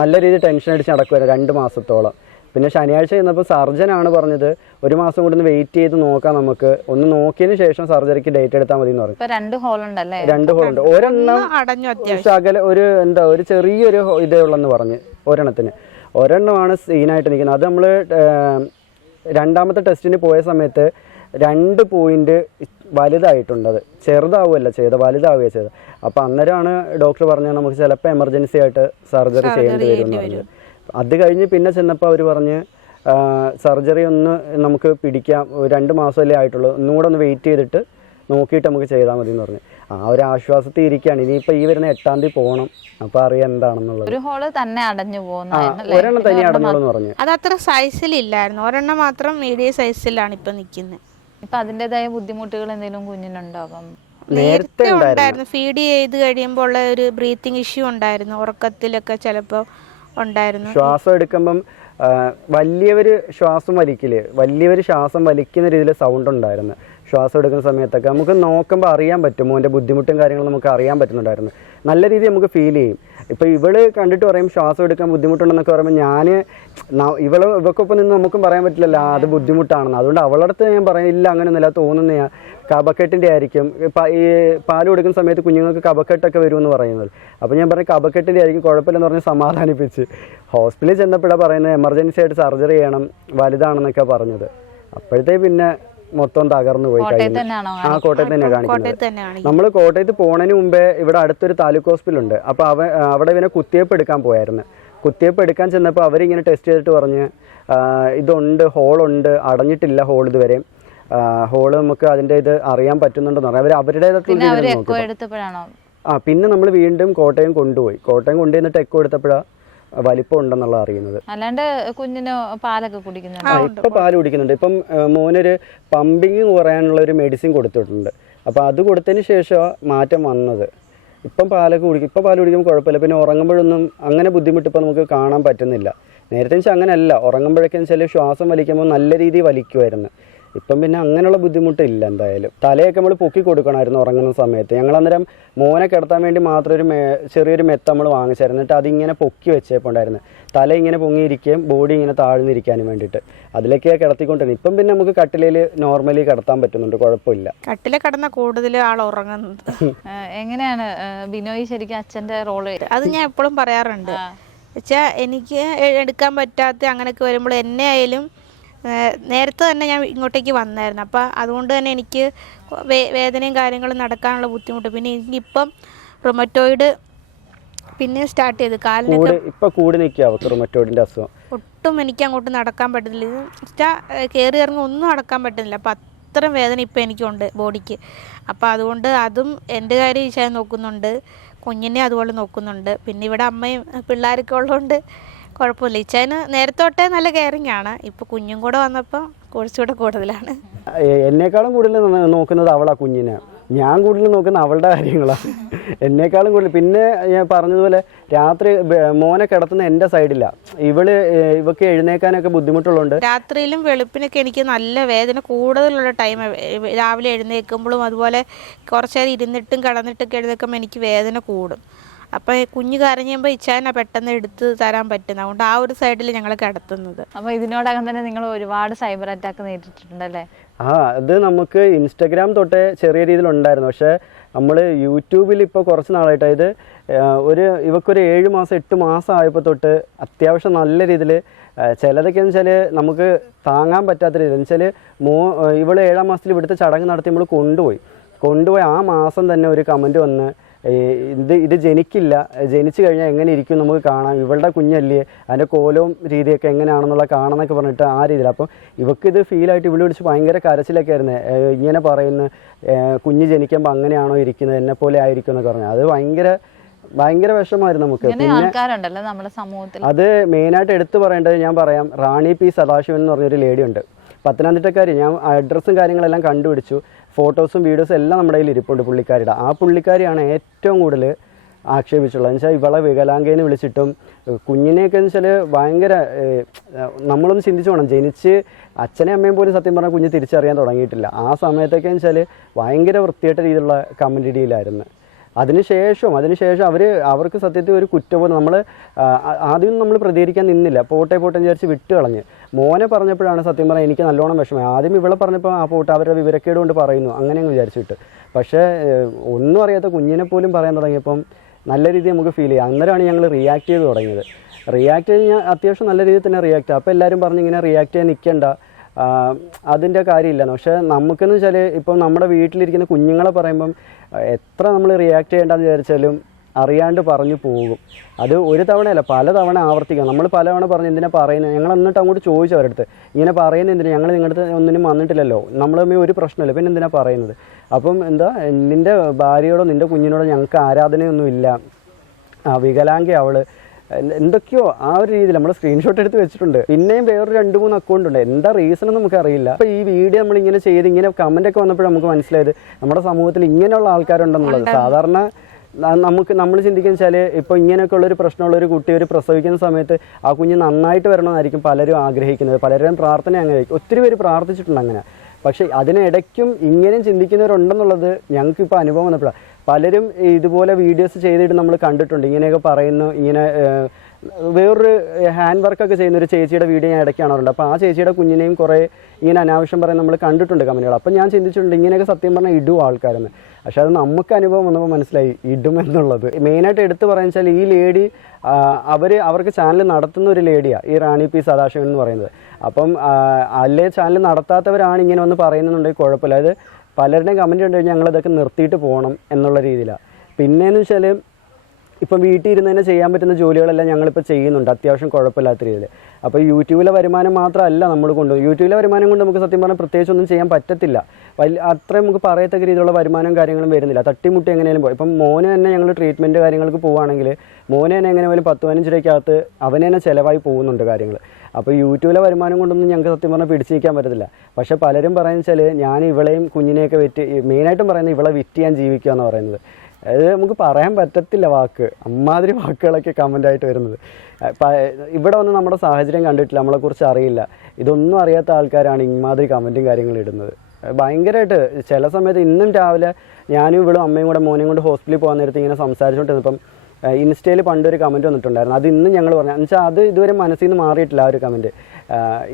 നല്ല രീതിയിൽ ടെൻഷൻ അടിച്ച് നടക്കുമായിരുന്നു, 2 മാസത്തോളം. പിന്നെ ശനിയാഴ്ച ചെന്നപ്പോൾ സർജനാണ് പറഞ്ഞത് 1 മാസം കൂടി ഒന്ന് വെയിറ്റ് ചെയ്ത് നോക്കാം, നമുക്ക് ഒന്ന് നോക്കിയതിന് ശേഷം സർജറിക്ക് ഡേറ്റ് എടുത്താൽ മതി എന്ന് പറഞ്ഞു. 2 ഹോളുണ്ടല്ലേ? 2 ഹോളുണ്ട്. ഒരെണ്ണം ശകല ഒരു ചെറിയൊരു ഇതേ ഉള്ളെന്ന് പറഞ്ഞ് ഒരെണ്ണമാണ് സീനായിട്ട് നിൽക്കുന്നത്. അത് നമ്മൾ 2-ാമത്തെ ടെസ്റ്റിന് പോയ സമയത്ത് 2 പോയിന്റ് വലുതായിട്ടുണ്ടത്, ചെറുതാവുകയല്ല ചെയ്തത്, വലുതാവുകയാണ് ചെയ്തത്. അപ്പോൾ അന്നേരമാണ് ഡോക്ടർ പറഞ്ഞത് നമുക്ക് ചിലപ്പോൾ എമർജൻസി ആയിട്ട് സർജറി ചെയ്യേണ്ടി വരും എന്ന് പറഞ്ഞത്. അത് കഴിഞ്ഞ് പിന്നെ ചെന്നപ്പോൾ അവർ പറഞ്ഞ് സർജറി ഒന്ന് നമുക്ക് പിടിക്കാം, 2 മാസമല്ലേ ആയിട്ടുള്ളൂ, ഒന്നും കൂടെ ഒന്ന് വെയിറ്റ് ചെയ്തിട്ട് നോക്കിയിട്ട് നമുക്ക് ചെയ്താൽ മതി എന്ന് പറഞ്ഞു. ആ ഒരു ആശ്വാസത്തിൽ ഇരിക്കുകയാണ്. ഇനിയിപ്പോൾ ഈ വരുന്ന 8-ാം തീയതി പോകണം, അപ്പോൾ അറിയാം എന്താണെന്നുള്ളത്. ഒരു ഹോള് തന്നെ അടഞ്ഞു ഒരെണ്ണം തന്നെ അടഞ്ഞോളൂ എന്ന് പറഞ്ഞു. അത് അത്ര സൈസിലില്ലായിരുന്നു, ഒരെണ്ണം മാത്രം മീഡിയം സൈസിലാണ് ഇപ്പൊ നിൽക്കുന്നത്. ഇപ്പൊ അതിൻ്റെതായ ബുദ്ധിമുട്ടുകൾ എന്തെങ്കിലും കുഞ്ഞിനുണ്ടാകും? നേരത്തെ ഉണ്ടായിരുന്നു, ഫീഡ് ചെയ്ത് കഴിയുമ്പോൾ ഉള്ള ഒരു ബ്രീത്തിങ് ഇഷ്യൂ ഉണ്ടായിരുന്നു, ഉറക്കത്തിലൊക്കെ ചിലപ്പോൾ ഉണ്ടായിരുന്നു. ശ്വാസം എടുക്കുമ്പം വലിയവർ ശ്വാസം വലിക്കുന്ന രീതിയിൽ സൗണ്ട് ഉണ്ടായിരുന്നു. ശ്വാസം എടുക്കുന്ന സമയത്തൊക്കെ നമുക്ക് നോക്കുമ്പോൾ അറിയാൻ പറ്റും, മോൻ്റെ ബുദ്ധിമുട്ടും കാര്യങ്ങളും നമുക്ക് അറിയാൻ പറ്റുന്നുണ്ടായിരുന്നു, നല്ല രീതിയിൽ നമുക്ക് ഫീൽ ചെയ്യും. ഇപ്പോൾ ഇവള് കണ്ടിട്ട് പറയും ശ്വാസം എടുക്കാൻ ബുദ്ധിമുട്ടുണ്ടെന്നൊക്കെ പറയുമ്പോൾ ഇവക്കൊപ്പം നിന്ന് നമുക്കും പറയാൻ പറ്റില്ലല്ലോ അത് ബുദ്ധിമുട്ടാണെന്ന്. അതുകൊണ്ട് അവളുടെ അടുത്ത് ഞാൻ പറയില്ല, അങ്ങനെയൊന്നുമില്ല, തോന്നുന്ന കഫക്കെട്ടിൻ്റെ ആയിരിക്കും. ഈ പാല് കൊടുക്കുന്ന സമയത്ത് കുഞ്ഞുങ്ങൾക്ക് കഫക്കെട്ടൊക്കെ വരുമെന്ന് പറയുന്നത്. അപ്പോൾ ഞാൻ പറഞ്ഞു കഫക്കെട്ടിൻ്റെ ആയിരിക്കും, കുഴപ്പമില്ലെന്ന് പറഞ്ഞ് സമാധാനിപ്പിച്ച്. ഹോസ്പിറ്റലിൽ ചെന്നപ്പോഴാണ് പറയുന്നത് എമർജൻസി ആയിട്ട് സർജറി ചെയ്യണം, വലുതാണെന്നൊക്കെ പറഞ്ഞത്. അപ്പോഴത്തേ പിന്നെ മൊത്തം തകർന്നു പോയി കഴിഞ്ഞു. ആ കോട്ടയത്ത് തന്നെയാണ് കാണിക്കുന്നത്. നമ്മൾ കോട്ടയത്ത് പോണതിന് മുമ്പേ ഇവിടെ അടുത്തൊരു താലൂക്ക് ഹോസ്പിറ്റൽ ഉണ്ട്. അപ്പോൾ അവിടെ ഇവനെ കുത്തിവയ്പ്പ് എടുക്കാൻ പോയായിരുന്നു. കുത്തിവയ്പ്പ് എടുക്കാൻ ചെന്നപ്പോൾ അവരിങ്ങനെ ടെസ്റ്റ് ചെയ്തിട്ട് പറഞ്ഞ് ഇതുണ്ട്, ഹോളുണ്ട്, അടഞ്ഞിട്ടില്ല ഹോൾ ഇതുവരെ, ഹോള് നമുക്ക് അതിൻ്റെ ഇത് അറിയാൻ പറ്റുന്നുണ്ടെന്ന് പറഞ്ഞു. പിന്നെ നമ്മൾ വീണ്ടും കോട്ടയം കൊണ്ടുവന്നിട്ട് എക്കോ എടുത്തപ്പോഴാണ് വലിപ്പം ഉണ്ടെന്നുള്ള അറിയുന്നത്. അല്ലാണ്ട് കുഞ്ഞിന് പാലൊക്കെ കുടിക്കുന്നുണ്ട്? ഇപ്പൊ പാല് കുടിക്കുന്നുണ്ട്. ഇപ്പം മോനൊരു പമ്പിങ് കുറയാനുള്ള ഒരു മെഡിസിൻ കൊടുത്തിട്ടുണ്ട്. അപ്പോൾ അത് കൊടുത്തതിന് ശേഷം മാറ്റം വന്നത്. ഇപ്പം പാല് കുടിക്കുമ്പോൾ കുഴപ്പമില്ല. പിന്നെ ഉറങ്ങുമ്പോഴൊന്നും അങ്ങനെ ബുദ്ധിമുട്ട് ഇപ്പം നമുക്ക് കാണാൻ പറ്റുന്നില്ല. നേരത്തെ വെച്ചാൽ അങ്ങനെയല്ല, ഉറങ്ങുമ്പോഴേക്കെന്ന് വെച്ചാൽ ശ്വാസം വലിക്കുമ്പോൾ നല്ല രീതിയിൽ വലിക്കുമായിരുന്നു. ഇപ്പം പിന്നെ അങ്ങനെയുള്ള ബുദ്ധിമുട്ടില്ല. എന്തായാലും തലയൊക്കെ നമ്മൾ പൊക്കി കൊടുക്കണമായിരുന്നു ഉറങ്ങുന്ന സമയത്ത്. ഞങ്ങൾ അന്നേരം മോനെ കിടത്താൻ വേണ്ടി മാത്രം ഒരു ചെറിയൊരു മെത്ത നമ്മൾ വാങ്ങിച്ചായിരുന്നു. എന്നിട്ട് അതിങ്ങനെ പൊക്കി വെച്ചേപ്പോണ്ടായിരുന്നു, തല ഇങ്ങനെ പൊങ്ങിയിരിക്കുകയും ബോഡി ഇങ്ങനെ താഴ്ന്നിരിക്കാനും വേണ്ടിയിട്ട്. അതിലേക്കാണ് കിടത്തിക്കൊണ്ടിരുന്നത്. ഇപ്പം പിന്നെ നമുക്ക് കട്ടിലയിൽ നോർമലി കിടത്താൻ പറ്റുന്നുണ്ട്, കുഴപ്പമില്ല. കട്ടിലെ കിടന്ന കൂടുതൽ ആൾ ഉറങ്ങുന്നത്. എങ്ങനെയാണ് ബിനോയ് ശരിക്കും അച്ഛൻ്റെ റോള്? അത് ഞാൻ എപ്പോഴും പറയാറുണ്ട്. വെച്ചാൽ എനിക്ക് എടുക്കാൻ പറ്റാത്ത അങ്ങനെയൊക്കെ വരുമ്പോൾ എന്നെ ആയാലും നേരത്തെ തന്നെ ഞാൻ ഇങ്ങോട്ടേക്ക് വന്നായിരുന്നു. അപ്പോൾ അതുകൊണ്ട് തന്നെ എനിക്ക് വേദനയും കാര്യങ്ങളും നടക്കാനുള്ള ബുദ്ധിമുട്ട്. പിന്നെ എനിക്കിപ്പം റൊമറ്റോയിഡ് പിന്നെ സ്റ്റാർട്ട് ചെയ്ത് കാലിനൊക്കെ ഒട്ടും എനിക്ക് അങ്ങോട്ട് നടക്കാൻ പറ്റുന്നില്ല. കയറി ഇറങ്ങി ഒന്നും നടക്കാൻ പറ്റുന്നില്ല. അപ്പം അത്രയും വേദന ഇപ്പം എനിക്കുണ്ട് ബോഡിക്ക്. അപ്പോൾ അതുകൊണ്ട് അതും എൻ്റെ കാര്യം ഈശാൻ നോക്കുന്നുണ്ട്, കുഞ്ഞിനെ അതുപോലെ നോക്കുന്നുണ്ട്. പിന്നെ ഇവിടെ അമ്മയും പിള്ളേരൊക്കെ ഉള്ളതുകൊണ്ട് കുഴപ്പമില്ല. ഇച്ചാന് നേരത്തെ തൊട്ടേ നല്ല കെയറിങ് ആണ്. ഇപ്പോൾ കുഞ്ഞും കൂടെ വന്നപ്പോൾ കുറച്ചുകൂടെ കൂടുതലാണ്. എന്നെക്കാളും കൂടുതൽ നോക്കുന്നത് അവളാ കുഞ്ഞിനെ. ഞാൻ കൂടുതൽ നോക്കുന്ന അവളുടെ കാര്യങ്ങളാണ് എന്നെക്കാളും കൂടുതൽ. പിന്നെ ഞാൻ പറഞ്ഞതുപോലെ രാത്രി മോനെ കിടത്തുന്ന എൻ്റെ സൈഡില്ല. ഇവക്ക് എഴുന്നേക്കാനൊക്കെ ബുദ്ധിമുട്ടുള്ളതുകൊണ്ട് രാത്രിയിലും വെളുപ്പിനൊക്കെ എനിക്ക് നല്ല വേദന കൂടുതലുള്ള ടൈം. രാവിലെ എഴുന്നേൽക്കുമ്പോഴും അതുപോലെ കുറച്ച് നേരം ഇരുന്നിട്ടും കിടന്നിട്ടൊക്കെ എഴുന്നേൽക്കുമ്പോൾ എനിക്ക് വേദന കൂടും. അപ്പോൾ കുഞ്ഞ് കരഞ്ഞുമ്പോൾ ഇച്ചാനാ പെട്ടെന്ന് എടുത്ത് തരാൻ പറ്റുന്നത്. അതുകൊണ്ട് ആ ഒരു സൈഡിൽ ഞങ്ങൾ കിടത്തുന്നത്. അപ്പോൾ ഇതിനോടകം തന്നെ നിങ്ങൾ ഒരുപാട് സൈബർ അറ്റാക്ക് നേരിട്ടിട്ടുണ്ടല്ലേ? അത് നമുക്ക് ഇൻസ്റ്റഗ്രാം തൊട്ടേ ചെറിയ രീതിയിലുണ്ടായിരുന്നു. പക്ഷേ നമ്മൾ യൂട്യൂബിൽ ഇപ്പോൾ കുറച്ച് നാളായിട്ട് ഇത് ഇവക്കൊരു 7 മാസം 8 മാസം ആയപ്പോൾ തൊട്ട് അത്യാവശ്യം നല്ല രീതിയിൽ ചിലതൊക്കെ എന്ന് വെച്ചാൽ നമുക്ക് താങ്ങാൻ പറ്റാത്ത രീതിയിൽ എന്ന് വെച്ചാൽ ഇവൾ 7-ാം മാസത്തിൽ ഇവിടുത്തെ ചടങ്ങ് നടത്തി നമ്മൾ കൊണ്ടുപോയി ആ മാസം തന്നെ ഒരു കമൻറ്റ് വന്ന് ഇത് ജനിക്കില്ല, ജനിച്ചു കഴിഞ്ഞാൽ എങ്ങനെ ഇരിക്കും നമുക്ക് കാണാം, ഇവളുടെ കുഞ്ഞല്ലേ, അതിൻ്റെ കോലവും രീതിയൊക്കെ എങ്ങനെയാണെന്നുള്ള കാണാമെന്നൊക്കെ പറഞ്ഞിട്ട് ആ രീതിയിൽ. അപ്പം ഇവക്കിത് ഫീലായിട്ട് ഇവിടെ വിളിച്ച് ഭയങ്കര കരച്ചിലൊക്കെ ആയിരുന്നു. ഇങ്ങനെ പറയുന്നു കുഞ്ഞ് ജനിക്കുമ്പോൾ അങ്ങനെയാണോ ഇരിക്കുന്നത്, എന്നെ പോലെ ആയിരിക്കും എന്നൊക്കെ പറഞ്ഞു. അത് ഭയങ്കര വിഷമമായിരുന്നു നമുക്ക്. പിന്നെ അത് മെയിനായിട്ട് എടുത്തു പറയേണ്ടത് ഞാൻ പറയാം, റാണി പി സദാശിവൻ എന്ന് പറഞ്ഞൊരു ലേഡി ഉണ്ട്, പത്തനംതിട്ടക്കാരി. ഞാൻ അഡ്രസ്സും കാര്യങ്ങളെല്ലാം കണ്ടുപിടിച്ചു, ഫോട്ടോസും വീഡിയോസും എല്ലാം നമ്മുടെ കയ്യിൽ ഇരിപ്പുണ്ട് പുള്ളിക്കാരിയുടെ. ആ പുള്ളിക്കാരിയാണ് ഏറ്റവും കൂടുതൽ ആക്ഷേപിച്ചുള്ളത്. എന്ന് വെച്ചാൽ ഇവളെ വികലാംഗേന്ന് വിളിച്ചിട്ടും കുഞ്ഞിനെയൊക്കെ എന്ന് വെച്ചാൽ ഭയങ്കര നമ്മളൊന്ന് ചിന്തിച്ചു വേണം, ജനിച്ച് അച്ഛനെയും അമ്മയും പോലും സത്യം പറഞ്ഞാൽ കുഞ്ഞ് തിരിച്ചറിയാൻ തുടങ്ങിയിട്ടില്ല. ആ സമയത്തൊക്കെ എന്ന് വെച്ചാൽ ഭയങ്കര വൃത്തിയായിട്ട രീതിയിലുള്ള കമൻറ്റ് ഇടിയിലായിരുന്നു. അതിനുശേഷം അവർക്ക് സത്യത്തിൽ ഒരു കുറ്റബോധം. നമ്മൾ ആദ്യം നമ്മൾ പ്രതികരിക്കാൻ നിന്നില്ല, പോട്ടെ വിചാരിച്ച് വിട്ട് കളഞ്ഞ്. മോനെ പറഞ്ഞപ്പോഴാണ് സത്യം പറഞ്ഞാൽ എനിക്ക് നല്ലോണം വിഷമം. ആദ്യം ഇവളെ പറഞ്ഞപ്പോൾ ആ പോട്ടെ അവരുടെ വിവരക്കേട് കൊണ്ട് പറയുന്നു അങ്ങനെ അങ്ങ് വിചാരിച്ചിട്ട്. പക്ഷേ ഒന്നും അറിയാത്ത കുഞ്ഞിനെ പോലും പറയാൻ തുടങ്ങിയപ്പം നല്ല രീതിയിൽ നമുക്ക് ഫീൽ ചെയ്യാം. അന്നേരമാണ് ഞങ്ങൾ റിയാക്ട് ചെയ്ത് തുടങ്ങിയത്. റിയാക്ട് ചെയ്ത് ഞാൻ അത്യാവശ്യം നല്ല രീതിയിൽ തന്നെ റിയാക്ട് ചെയ്യും. അപ്പോൾ എല്ലാവരും പറഞ്ഞ് ഇങ്ങനെ റിയാക്ട് ചെയ്യാൻ നിൽക്കേണ്ട, അതിൻ്റെ കാര്യമില്ലെന്ന്. പക്ഷേ നമുക്കെന്ന് വെച്ചാൽ ഇപ്പം നമ്മുടെ വീട്ടിലിരിക്കുന്ന കുഞ്ഞുങ്ങളെ പറയുമ്പം എത്ര നമ്മൾ റിയാക്ട് ചെയ്യേണ്ടെന്ന് വിചാരിച്ചാലും അറിയാണ്ട് പറഞ്ഞു പോകും. അത് ഒരു തവണയല്ല പല തവണ ആവർത്തിക്കാം. നമ്മൾ പല തവണ പറഞ്ഞ് എന്തിനാ പറയുന്നത്, ഞങ്ങൾ എന്നിട്ട് അങ്ങോട്ട് ചോദിച്ചു അവരുടെ അടുത്ത്, ഇങ്ങനെ പറയുന്നത് എന്തിനാ, ഞങ്ങൾ നിങ്ങളുടെ അടുത്ത് ഒന്നിനും വന്നിട്ടില്ലല്ലോ, നമ്മൾ തമ്മിൽ ഒരു പ്രശ്നമില്ല, പിന്നെ എന്തിനാ പറയുന്നത്. അപ്പം നിൻ്റെ ഭാര്യയോടോ നിൻ്റെ കുഞ്ഞിനോടോ ഞങ്ങൾക്ക് ആരാധനയൊന്നുമില്ല, വികലാംഗ അവൾ എന്തൊക്കെയോ ആ ഒരു രീതിയിൽ നമ്മൾ സ്ക്രീൻഷോട്ട് എടുത്ത് വെച്ചിട്ടുണ്ട്. പിന്നെയും വേറൊരു 2-3 അക്കൗണ്ട് ഉണ്ട്, എന്താ റീസൺ നമുക്ക് അറിയില്ല. അപ്പോൾ ഈ വീഡിയോ നമ്മളിങ്ങനെ ചെയ്ത് ഇങ്ങനെ കമൻ്റ് ഒക്കെ വന്നപ്പോൾ നമുക്ക് മനസ്സിലായത് നമ്മുടെ സമൂഹത്തിൽ ഇങ്ങനെയുള്ള ആൾക്കാരുണ്ടെന്നുള്ളത്. സാധാരണ നമ്മൾ ചിന്തിക്കുന്ന വെച്ചാൽ ഇപ്പോൾ ഇങ്ങനെയൊക്കെ ഉള്ളൊരു പ്രശ്നമുള്ളൊരു കുട്ടി ഒരു പ്രസവിക്കുന്ന സമയത്ത് ആ കുഞ്ഞ് നന്നായിട്ട് വരണമെന്നായിരിക്കും പലരും ആഗ്രഹിക്കുന്നത്, പലരും പ്രാർത്ഥന അങ്ങനെ ഒത്തിരി പേര് പ്രാർത്ഥിച്ചിട്ടുണ്ട് അങ്ങനെ. പക്ഷേ അതിനിടയ്ക്കും ഇങ്ങനെയും ചിന്തിക്കുന്നവരുണ്ടെന്നുള്ളത് ഞങ്ങൾക്കിപ്പോൾ അനുഭവം വന്നപ്പോഴാണ്. പലരും ഇതുപോലെ വീഡിയോസ് ചെയ്തിട്ട് നമ്മൾ കണ്ടിട്ടുണ്ട്, ഇങ്ങനെയൊക്കെ പറയുന്നു. ഇങ്ങനെ വേറൊരു ഹാൻഡ് വർക്കൊക്കെ ചെയ്യുന്ന ഒരു ചേച്ചിയുടെ വീഡിയോ ഞാൻ ഇടയ്ക്ക് കാണാറുണ്ട്. അപ്പോൾ ആ ചേച്ചിയുടെ കുഞ്ഞിനെയും കുറേ ഇങ്ങനെ അനാവശ്യം പറയാൻ നമ്മൾ കണ്ടിട്ടുണ്ട് കമൻറ്റുകൾ. അപ്പോൾ ഞാൻ ചിന്തിച്ചിട്ടുണ്ട് ഇങ്ങനെയൊക്കെ സത്യം പറഞ്ഞാൽ ഇടും ആൾക്കാരെന്ന്. പക്ഷെ അത് നമുക്ക് അനുഭവം വന്നപ്പോൾ മനസ്സിലായി ഇടുമെന്നുള്ളത്. മെയിനായിട്ട് എടുത്ത് പറയാന്ന് വെച്ചാൽ ഈ ലേഡി അവർക്ക് ചാനൽ നടത്തുന്ന ഒരു ലേഡിയാണ് ഈ റാണി പി സദാശിവൻ എന്ന് പറയുന്നത്. അപ്പം അല്ലേ ചാനൽ നടത്താത്തവരാണ് ഇങ്ങനെ വന്ന് പറയുന്നുണ്ടെങ്കിൽ കുഴപ്പമില്ല. അത് പലരുടെയും കമൻറ്റ് കണ്ടു കഴിഞ്ഞാൽ ഞങ്ങളിതൊക്കെ നിർത്തിയിട്ട് പോകണം എന്നുള്ള രീതിയിലാണ്. പിന്നെയെന്ന് വെച്ചാൽ ഇപ്പം വീട്ടിൽ ഇരുന്ന് തന്നെ ചെയ്യാൻ പറ്റുന്ന ജോലികളെല്ലാം ഞങ്ങളിപ്പോൾ ചെയ്യുന്നുണ്ട് അത്യാവശ്യം കുഴപ്പമില്ലാത്ത രീതിയിൽ. അപ്പോൾ യൂട്യൂബിലെ വരുമാനം മാത്രമല്ല നമ്മൾ കൊണ്ടുപോകും. യൂട്യൂബിലെ വരുമാനം കൊണ്ട് നമുക്ക് സത്യം പറഞ്ഞാൽ പ്രത്യേകിച്ചൊന്നും ചെയ്യാൻ പറ്റത്തില്ല. അത്രയും നമുക്ക് പറയത്തക്ക രീതിയിലുള്ള വരുമാനവും കാര്യങ്ങളും വരുന്നില്ല. തട്ടിമുട്ടി എങ്ങനെയും പോകും. ഇപ്പം മോന് തന്നെ ഞങ്ങൾ ട്രീറ്റ്മെൻറ്റ് കാര്യങ്ങൾക്ക് പോവുകയാണെങ്കിൽ മോനെ തന്നെ എങ്ങനെയാലും 10-15 രൂപയ്ക്കകത്ത് അവന് തന്നെ ചിലവായി പോകുന്നുണ്ട് കാര്യങ്ങൾ. അപ്പോൾ യൂട്യൂബിലെ വരുമാനം കൊണ്ടൊന്നും ഞങ്ങൾക്ക് സത്യം പറഞ്ഞാൽ പിടിച്ച് നിൽക്കാൻ പറ്റത്തില്ല. പക്ഷേ പലരും പറയുന്നത് വെച്ചാൽ ഞാൻ ഇവളെയും കുഞ്ഞിനെയൊക്കെ മെയിനായിട്ടും പറയുന്നത് ഇവളെ വിറ്റ് ഞാൻ ജീവിക്കുക എന്ന് പറയുന്നത്. അത് നമുക്ക് പറയാൻ പറ്റത്തില്ല വാക്ക്, അമ്മാതിരി വാക്കുകളൊക്കെ കമൻ്റായിട്ട് വരുന്നത്. ഇവിടെ വന്ന് നമ്മുടെ സാഹചര്യം കണ്ടിട്ടില്ല, നമ്മളെക്കുറിച്ച് അറിയില്ല, ഇതൊന്നും അറിയാത്ത ആൾക്കാരാണ് ഇമാതിരി കമൻറ്റും കാര്യങ്ങളും ഇടുന്നത്. ഭയങ്കരമായിട്ട് ചില സമയത്ത് ഇന്നും രാവിലെ ഞാനും ഇവളും അമ്മയും കൂടെ മോനെയും കൊണ്ട് ഹോസ്പിറ്റലിൽ പോകാൻ നേരത്ത് ഇങ്ങനെ സംസാരിച്ചുകൊണ്ടിരുന്നപ്പം ഇൻസ്റ്റയിൽ പണ്ടൊരു കമൻറ്റ് വന്നിട്ടുണ്ടായിരുന്നു. അത് ഇന്നും ഞങ്ങൾ പറഞ്ഞു എന്നുവെച്ചാൽ അത് ഇതുവരെ മനസ്സിൽ നിന്ന് മാറിയിട്ടില്ല ആ ഒരു കമൻറ്റ്.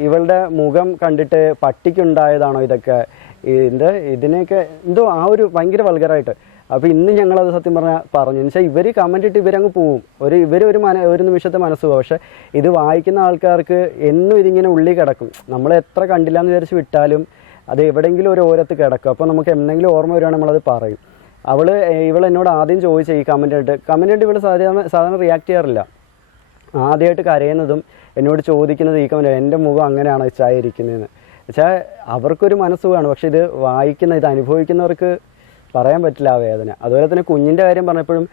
ഇവളുടെ മുഖം കണ്ടിട്ട് പട്ടിക്കുണ്ടായതാണോ ഇതൊക്കെ, ഇതിനെയൊക്കെ എന്തോ ആ ഒരു ഭയങ്കര വൾഗറായിട്ട്. അപ്പോൾ ഇന്ന് ഞങ്ങളത് സത്യം പറഞ്ഞു എന്ന് വെച്ചാൽ ഇവർ കമൻറ്റ് ഇട്ട് ഇവരങ്ങ് പോവും, ഒരു നിമിഷത്തെ മനസ്സ് പോവും. പക്ഷേ ഇത് വായിക്കുന്ന ആൾക്കാർക്ക് എന്നും ഇതിങ്ങനെ ഉള്ളിൽ കിടക്കും. നമ്മൾ എത്ര കണ്ടില്ല എന്ന് വിചാരിച്ച് വിട്ടാലും അത് എവിടെയെങ്കിലും ഒരു ഓരത്ത് കിടക്കും. അപ്പോൾ നമുക്ക് എന്തെങ്കിലും ഓർമ്മ വരുവാണെങ്കിൽ നമ്മളത് പറയും. ഇവൾ എന്നോട് ആദ്യം ചോദിച്ച ഈ കമൻറ്റ് ഇവൾ സാധാരണ റിയാക്ട് ചെയ്യാറില്ല. ആദ്യമായിട്ട് കരയുന്നതും എന്നോട് ചോദിക്കുന്നത് ഈ കമൻറ്റ്, എൻ്റെ മുഖം അങ്ങനെയാണോ ഇരിക്കുന്നതെന്ന് വെച്ചാൽ അവർക്കൊരു മനസ്സ് വേണം. പക്ഷെ ഇത് ഇത് അനുഭവിക്കുന്നവർക്ക് പറയാൻ പറ്റില്ല ആ വേദന. അതുപോലെ തന്നെ കുഞ്ഞിൻ്റെ കാര്യം പറഞ്ഞപ്പോഴും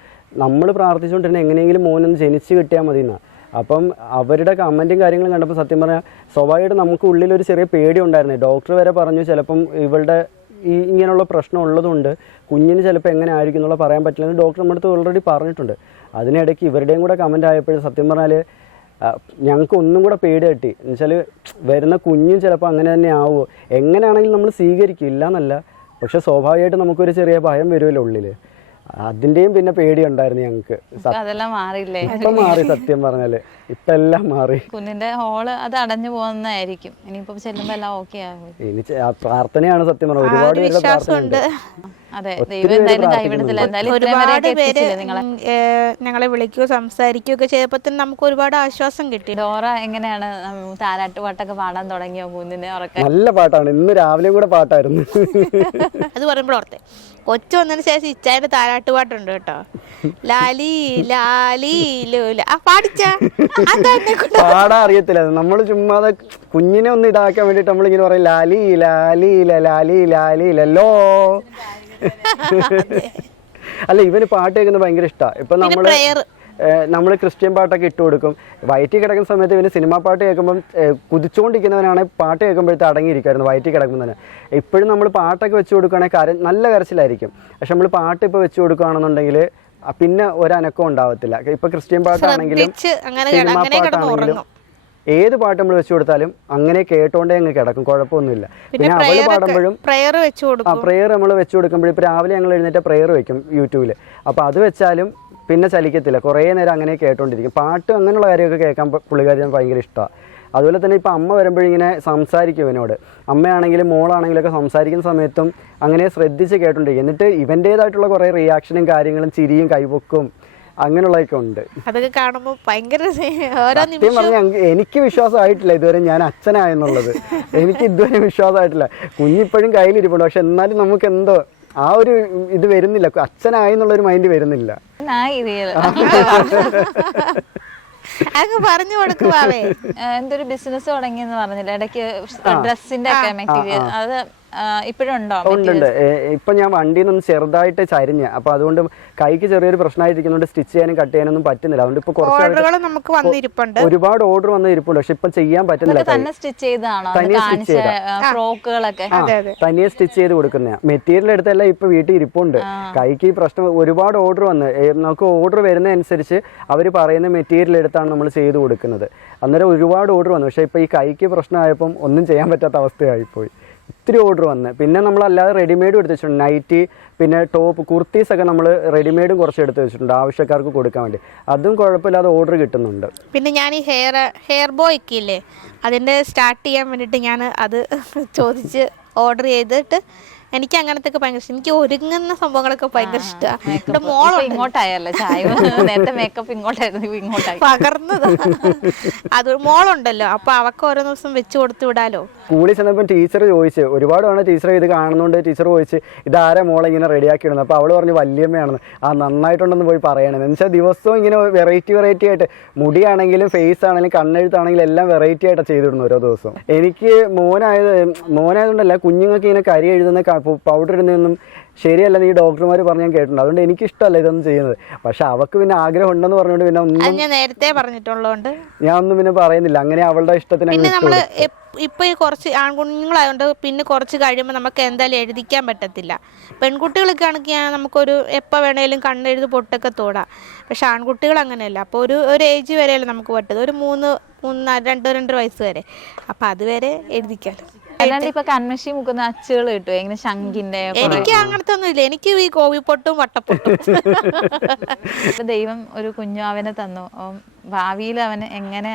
നമ്മൾ പ്രാർത്ഥിച്ചുകൊണ്ടിരുന്ന എങ്ങനെയെങ്കിലും മോനൊന്ന് ജനിച്ച് കിട്ടിയാൽ മതി എന്നാണ്. അപ്പം അവരുടെ കമൻറ്റും കാര്യങ്ങളും കണ്ടപ്പോൾ സത്യം പറഞ്ഞാൽ സ്വാഭാവികമായിട്ട് നമുക്ക് ഉള്ളിലൊരു ചെറിയ പേടി ഉണ്ടായിരുന്നു. ഡോക്ടർ വരെ പറഞ്ഞു ചിലപ്പം ഇവളുടെ ഇങ്ങനെയുള്ള പ്രശ്നം ഉള്ളതുകൊണ്ട് കുഞ്ഞിന് ചിലപ്പോൾ എങ്ങനെ ആയിരിക്കും എന്നുള്ള പറയാൻ പറ്റില്ലെന്ന് ഡോക്ടർ നമ്മുടെ അടുത്ത് ഓൾറെഡി പറഞ്ഞിട്ടുണ്ട്. അതിനിടയ്ക്ക് ഇവരുടെയും കൂടെ കമൻ്റ് ആയപ്പോഴും സത്യം പറഞ്ഞാൽ ഞങ്ങൾക്ക് ഒന്നും കൂടെ പേടി തട്ടി. എന്നുവെച്ചാൽ വരുന്ന കുഞ്ഞും ചിലപ്പോൾ അങ്ങനെ തന്നെ ആവുമോ, എങ്ങനെയാണെങ്കിലും നമ്മൾ സ്വീകരിക്കും, ഇല്ല എന്നല്ല, പക്ഷെ സ്വാഭാവികമായിട്ട് നമുക്കൊരു ചെറിയ ഭയം വരുമല്ലോ ഉള്ളിൽ. അതിൻ്റെയും പിന്നെ പേടി ഉണ്ടായിരുന്നു ഞങ്ങൾക്ക്. അതെല്ലാം മാറിയില്ലേ? ഇപ്പം മാറി, സത്യം പറഞ്ഞാല് ഇപ്പം എല്ലാം മാറി. കുഞ്ഞിന്റെ ഹോള് അത് അടഞ്ഞു പോകുന്നതായിരിക്കും, ഇനിയിപ്പോ ചെല്ലുമ്പോ എല്ലാം ഓക്കെ ആകും. ഇനി പ്രാർത്ഥനയാണ് സത്യം പറഞ്ഞത്, ഒരുപാട് പേരുടെ പ്രാർത്ഥനയുണ്ട്. അതെ, ദൈവം എന്തായാലും കൈവിടത്തില്ല. എന്തായാലും ഒരുപാട് പേര് ഞങ്ങളെ വിളിക്കുകയോ സംസാരിക്കുകയോ ഒക്കെ ചെയ്തപ്പോൾ തന്നെ നമുക്ക് ഒരുപാട് ആശ്വാസം കിട്ടി. ഡോറ എങ്ങനെയാണ് താരാട്ട് പാട്ടൊക്കെ പാടാൻ തുടങ്ങിയോ കുഞ്ഞിനെ ഉറക്കാൻ? നല്ല പാട്ടാണ്, ഇന്ന് രാവിലെയും കൂടെ പാട്ടായിരുന്നു. അത് പറയുമ്പോൾ ഓർത്തെ കൊച്ചു വന്നതിന് ശേഷം ഇച്ചായുടെ താരാട്ടുപാട്ടുണ്ട് കേട്ടോ. ലാലി ലാലി ലൂല പാടിച്ച പാടാൻ അറിയത്തില്ല. നമ്മൾ ചുമ്മാതെ കുഞ്ഞിനെ ഒന്ന് ഇതാക്കാൻ വേണ്ടിട്ട് നമ്മളിങ്ങനെ പറയും ലാലി ലാലി ലാലി ലാലി ലല്ലോ. അല്ല, ഇവന് പാട്ട് കേൾക്കുന്നത് ഭയങ്കര ഇഷ്ടമാണ്. ഇപ്പൊ നമ്മൾ ക്രിസ്ത്യൻ പാട്ടൊക്കെ ഇട്ട് കൊടുക്കും. വയറ്റിൽ കിടക്കുന്ന സമയത്ത് ഇവന് സിനിമാ പാട്ട് കേൾക്കുമ്പം കുതിച്ചുകൊണ്ടിരിക്കുന്നവനാണെങ്കിൽ പാട്ട് കേൾക്കുമ്പോഴത്തെ അടങ്ങിയിരിക്കുമായിരുന്നു വയറ്റിൽ കിടക്കുമ്പോൾ തന്നെ. ഇപ്പോഴും നമ്മൾ പാട്ടൊക്കെ വെച്ച് കൊടുക്കുകയാണെങ്കിൽ നല്ല കരച്ചിലായിരിക്കും. പക്ഷെ നമ്മൾ പാട്ട് ഇപ്പോൾ വെച്ച് കൊടുക്കുകയാണെന്നുണ്ടെങ്കിൽ പിന്നെ ഒരനക്കം ഉണ്ടാവത്തില്ല. ഇപ്പൊ ക്രിസ്ത്യൻ പാട്ടാണെങ്കിലും സിനിമാ പാട്ടാണെങ്കിലും ഏത് പാട്ട് നമ്മൾ വെച്ച് കൊടുത്താലും അങ്ങനെ കേട്ടോണ്ടേ അങ്ങ് കിടക്കും, കുഴപ്പമൊന്നുമില്ല. പിന്നെ അവള് പാടുമ്പോഴും പ്രെയർ നമ്മൾ വെച്ച് കൊടുക്കുമ്പോഴും ഇപ്പൊ രാവിലെ ഞങ്ങൾ എഴുന്നേറ്റ് പ്രെയർ വെക്കും യൂട്യൂബിൽ. അപ്പൊ അത് വെച്ചാലും പിന്നെ ചലിക്കത്തില്ല, കുറേ നേരം അങ്ങനെ കേട്ടോണ്ടിരിക്കും. പാട്ട് അങ്ങനെയുള്ള കാര്യമൊക്കെ കേൾക്കാൻ പുള്ളിക്കാരി ഭയങ്കര ഇഷ്ടമാണ്. അതുപോലെ തന്നെ ഇപ്പം അമ്മ വരുമ്പോഴിങ്ങനെ സംസാരിക്കും ഇവനോട്. അമ്മയാണെങ്കിലും മോളാണെങ്കിലും ഒക്കെ സംസാരിക്കുന്ന സമയത്തും അങ്ങനെ ശ്രദ്ധിച്ച് കേട്ടോണ്ടിരിക്കും. എന്നിട്ട് ഇവൻ്റേതായിട്ടുള്ള കുറേ റിയാക്ഷനും കാര്യങ്ങളും ചിരിയും കൈപൊക്കും അങ്ങനെയുള്ളതൊക്കെ ഉണ്ട്. അതൊക്കെ കാണുമ്പോൾ ഭയങ്കര സത്യം പറഞ്ഞാൽ എനിക്ക് വിശ്വാസമായിട്ടില്ല ഇതുവരെ ഞാൻ അച്ഛനായെന്നുള്ളത്. എനിക്ക് ഇതുവരെ വിശ്വാസമായിട്ടില്ല. കുഞ്ഞിപ്പോഴും കയ്യിലിരിപ്പുണ്ട്, പക്ഷെ എന്നാലും നമുക്ക് എന്തോ ആ ഒരു ഇത് വരുന്നില്ല, അച്ഛനായി എന്നുള്ളൊരു മൈൻഡ് വരുന്നില്ല. പറഞ്ഞു കൊടുക്കുവാവേ. എന്തൊരു ബിസിനസ് തുടങ്ങിയെന്ന് പറഞ്ഞില്ല ഇടയ്ക്ക്, ഡ്രസ്സിന്റെ ഒക്കെ മെറ്റീരിയൽ, അത് ഇപ്പോഴും ഉണ്ടോ? ഉണ്ട്. ഇപ്പൊ ഞാൻ വണ്ടിയിൽ നിന്ന് ചെറുതായിട്ട് ചരിഞ്ഞ, അപ്പൊ അതുകൊണ്ട് കൈക്ക് ചെറിയൊരു പ്രശ്നമായിട്ടിരിക്കുന്നുണ്ട്. സ്റ്റിച്ച് ചെയ്യാനും കട്ട് ചെയ്യാനൊന്നും പറ്റുന്നില്ല. അതുകൊണ്ട് ഇപ്പൊ കുറച്ച് ഒരുപാട് ഓർഡർ വന്ന് ഇരിപ്പുണ്ട്, പക്ഷെ ഇപ്പൊ ചെയ്യാൻ പറ്റുന്നില്ല. തനിയെ സ്റ്റിച്ച് ചെയ്ത് കൊടുക്കുന്ന മെറ്റീരിയൽ എടുത്തല്ല ഇപ്പൊ വീട്ടിൽ ഇരിപ്പുണ്ട്. കൈക്ക് പ്രശ്നം ഒരുപാട് ഓർഡർ വന്ന്, നമുക്ക് ഓർഡർ വരുന്നതനുസരിച്ച് അവർ പറയുന്ന മെറ്റീരിയൽ എടുത്താണ് നമ്മൾ ചെയ്ത് കൊടുക്കുന്നത്. അന്നേരം ഒരുപാട് ഓർഡർ വന്നു, പക്ഷെ ഇപ്പൊ ഈ കൈക്ക് പ്രശ്നമായപ്പം ഒന്നും ചെയ്യാൻ പറ്റാത്ത അവസ്ഥയായിപ്പോയി. ഒത്തിരി ഓർഡർ വന്ന്. പിന്നെ നമ്മളല്ലാതെ റെഡിമെയ്ഡും എടുത്ത് വെച്ചിട്ടുണ്ട്. നൈറ്റി, പിന്നെ ടോപ്പ്, കുർത്തീസൊക്കെ നമ്മൾ റെഡിമെയ്ഡും കുറച്ച് എടുത്ത് വെച്ചിട്ടുണ്ട് ആവശ്യക്കാർക്ക് കൊടുക്കാൻ വേണ്ടി. അതും കുഴപ്പമില്ലാതെ ഓർഡർ കിട്ടുന്നുണ്ട്. പിന്നെ ഞാൻ ഈ ഹെയർ ബോയ് ഒക്കെ ഇല്ലേ, അതിൻ്റെ സ്റ്റാർട്ട് ചെയ്യാൻ വേണ്ടിയിട്ട് ഞാൻ അത് ചോദിച്ച് ഓർഡർ ചെയ്തിട്ട് എനിക്ക് അങ്ങനത്തെ ഒക്കെ ഭയങ്കര ഇഷ്ടം. എനിക്ക് ഒരുങ്ങുന്ന സംഭവങ്ങളൊക്കെ ഭയങ്കര ഇഷ്ടമാണ്. ഇങ്ങോട്ടായല്ലോ ചായ, നേരത്തെ മേക്കപ്പ് ഇങ്ങോട്ടായിരുന്നു, ഇങ്ങോട്ടായി പകർന്നത്. അത് മോളുണ്ടല്ലോ, അപ്പൊ അവക്ക് ഓരോ ദിവസം വെച്ച് കൊടുത്തു വിടാലോ. സ്കൂളിൽ ചെന്നപ്പോൾ ടീച്ചർ ചോദിച്ചു, ഒരുപാട് തവണ ടീച്ചർ ഇത് കാണുന്നുണ്ട്, ടീച്ചർ ചോദിച്ച് ഇതാരാ മോളെ ഇങ്ങനെ റെഡിയാക്കി ഇടുന്നത്. അപ്പോൾ അവൾ പറഞ്ഞു വല്യമ്മയാണെന്ന്. നന്നായിട്ടുണ്ടെന്ന് പോയി പറയണത്. എന്ന് വെച്ചാൽ ദിവസവും ഇങ്ങനെ വെറൈറ്റി ആയിട്ട്, മുടിയാണെങ്കിലും ഫേസ് ആണെങ്കിലും കണ്ണെഴുത്താണെങ്കിലും എല്ലാം വെറൈറ്റി ആയിട്ടാണ് ചെയ്തിടുന്നു ഓരോ ദിവസവും. എനിക്ക് മോനായതുകൊണ്ടല്ല, കുഞ്ഞുങ്ങൾക്ക് ഇങ്ങനെ കരി എഴുതുന്ന പൗഡർ ഇടുന്നതൊന്നും ശരിയല്ലെന്ന് ഈ ഡോക്ടർമാർ പറഞ്ഞ് ഞാൻ കേട്ടിട്ടുണ്ട്. അതുകൊണ്ട് എനിക്കിഷ്ടമല്ല ഇതൊന്നും ചെയ്യുന്നത്. പക്ഷെ അവൾക്ക് പിന്നെ ആഗ്രഹം ഉണ്ടെന്ന് പറഞ്ഞുകൊണ്ട് പിന്നെ ഒന്നും ഞാൻ നേരത്തെ പറഞ്ഞിട്ടുള്ളതുകൊണ്ട് ഞാൻ ഒന്നും പിന്നെ പറയുന്നില്ല. അങ്ങനെ അവളുടെ ഇഷ്ടത്തിന് ഇപ്പൊ ഈ കുറച്ച് ആൺകുഞ്ഞുങ്ങളായതുകൊണ്ട് പിന്നെ കുറച്ച് കഴിയുമ്പോൾ നമുക്ക് എന്തായാലും എഴുതിക്കാൻ പറ്റത്തില്ല. പെൺകുട്ടികളൊക്കെ ആണെങ്കിൽ നമുക്കൊരു എപ്പോൾ വേണേലും കണ്ണെഴുതി പൊട്ടൊക്കെ തോടാം. പക്ഷെ ആൺകുട്ടികൾ അങ്ങനെയല്ല. അപ്പോൾ ഒരു ഏജ് വരെയല്ലേ നമുക്ക് പറ്റത്, ഒരു 2 വയസ്സ് വരെ. അപ്പം അതുവരെ എഴുതിക്കാലോ. അല്ലാണ്ട് ഇപ്പൊ കൺമഷി മുക്കുന്ന അച്ചുകൾ കിട്ടും, എങ്ങനെ ശങ്കിന്റെ? എനിക്ക് അങ്ങനത്തെ ഒന്നും ഇല്ല. എനിക്ക് ഈ കോവിപ്പൊട്ടും വട്ടപ്പൊട്ടും. ഇപ്പൊ ദൈവം ഒരു കുഞ്ഞാവനെ തന്നു, ഭാവിയിൽ അവന് എങ്ങനെ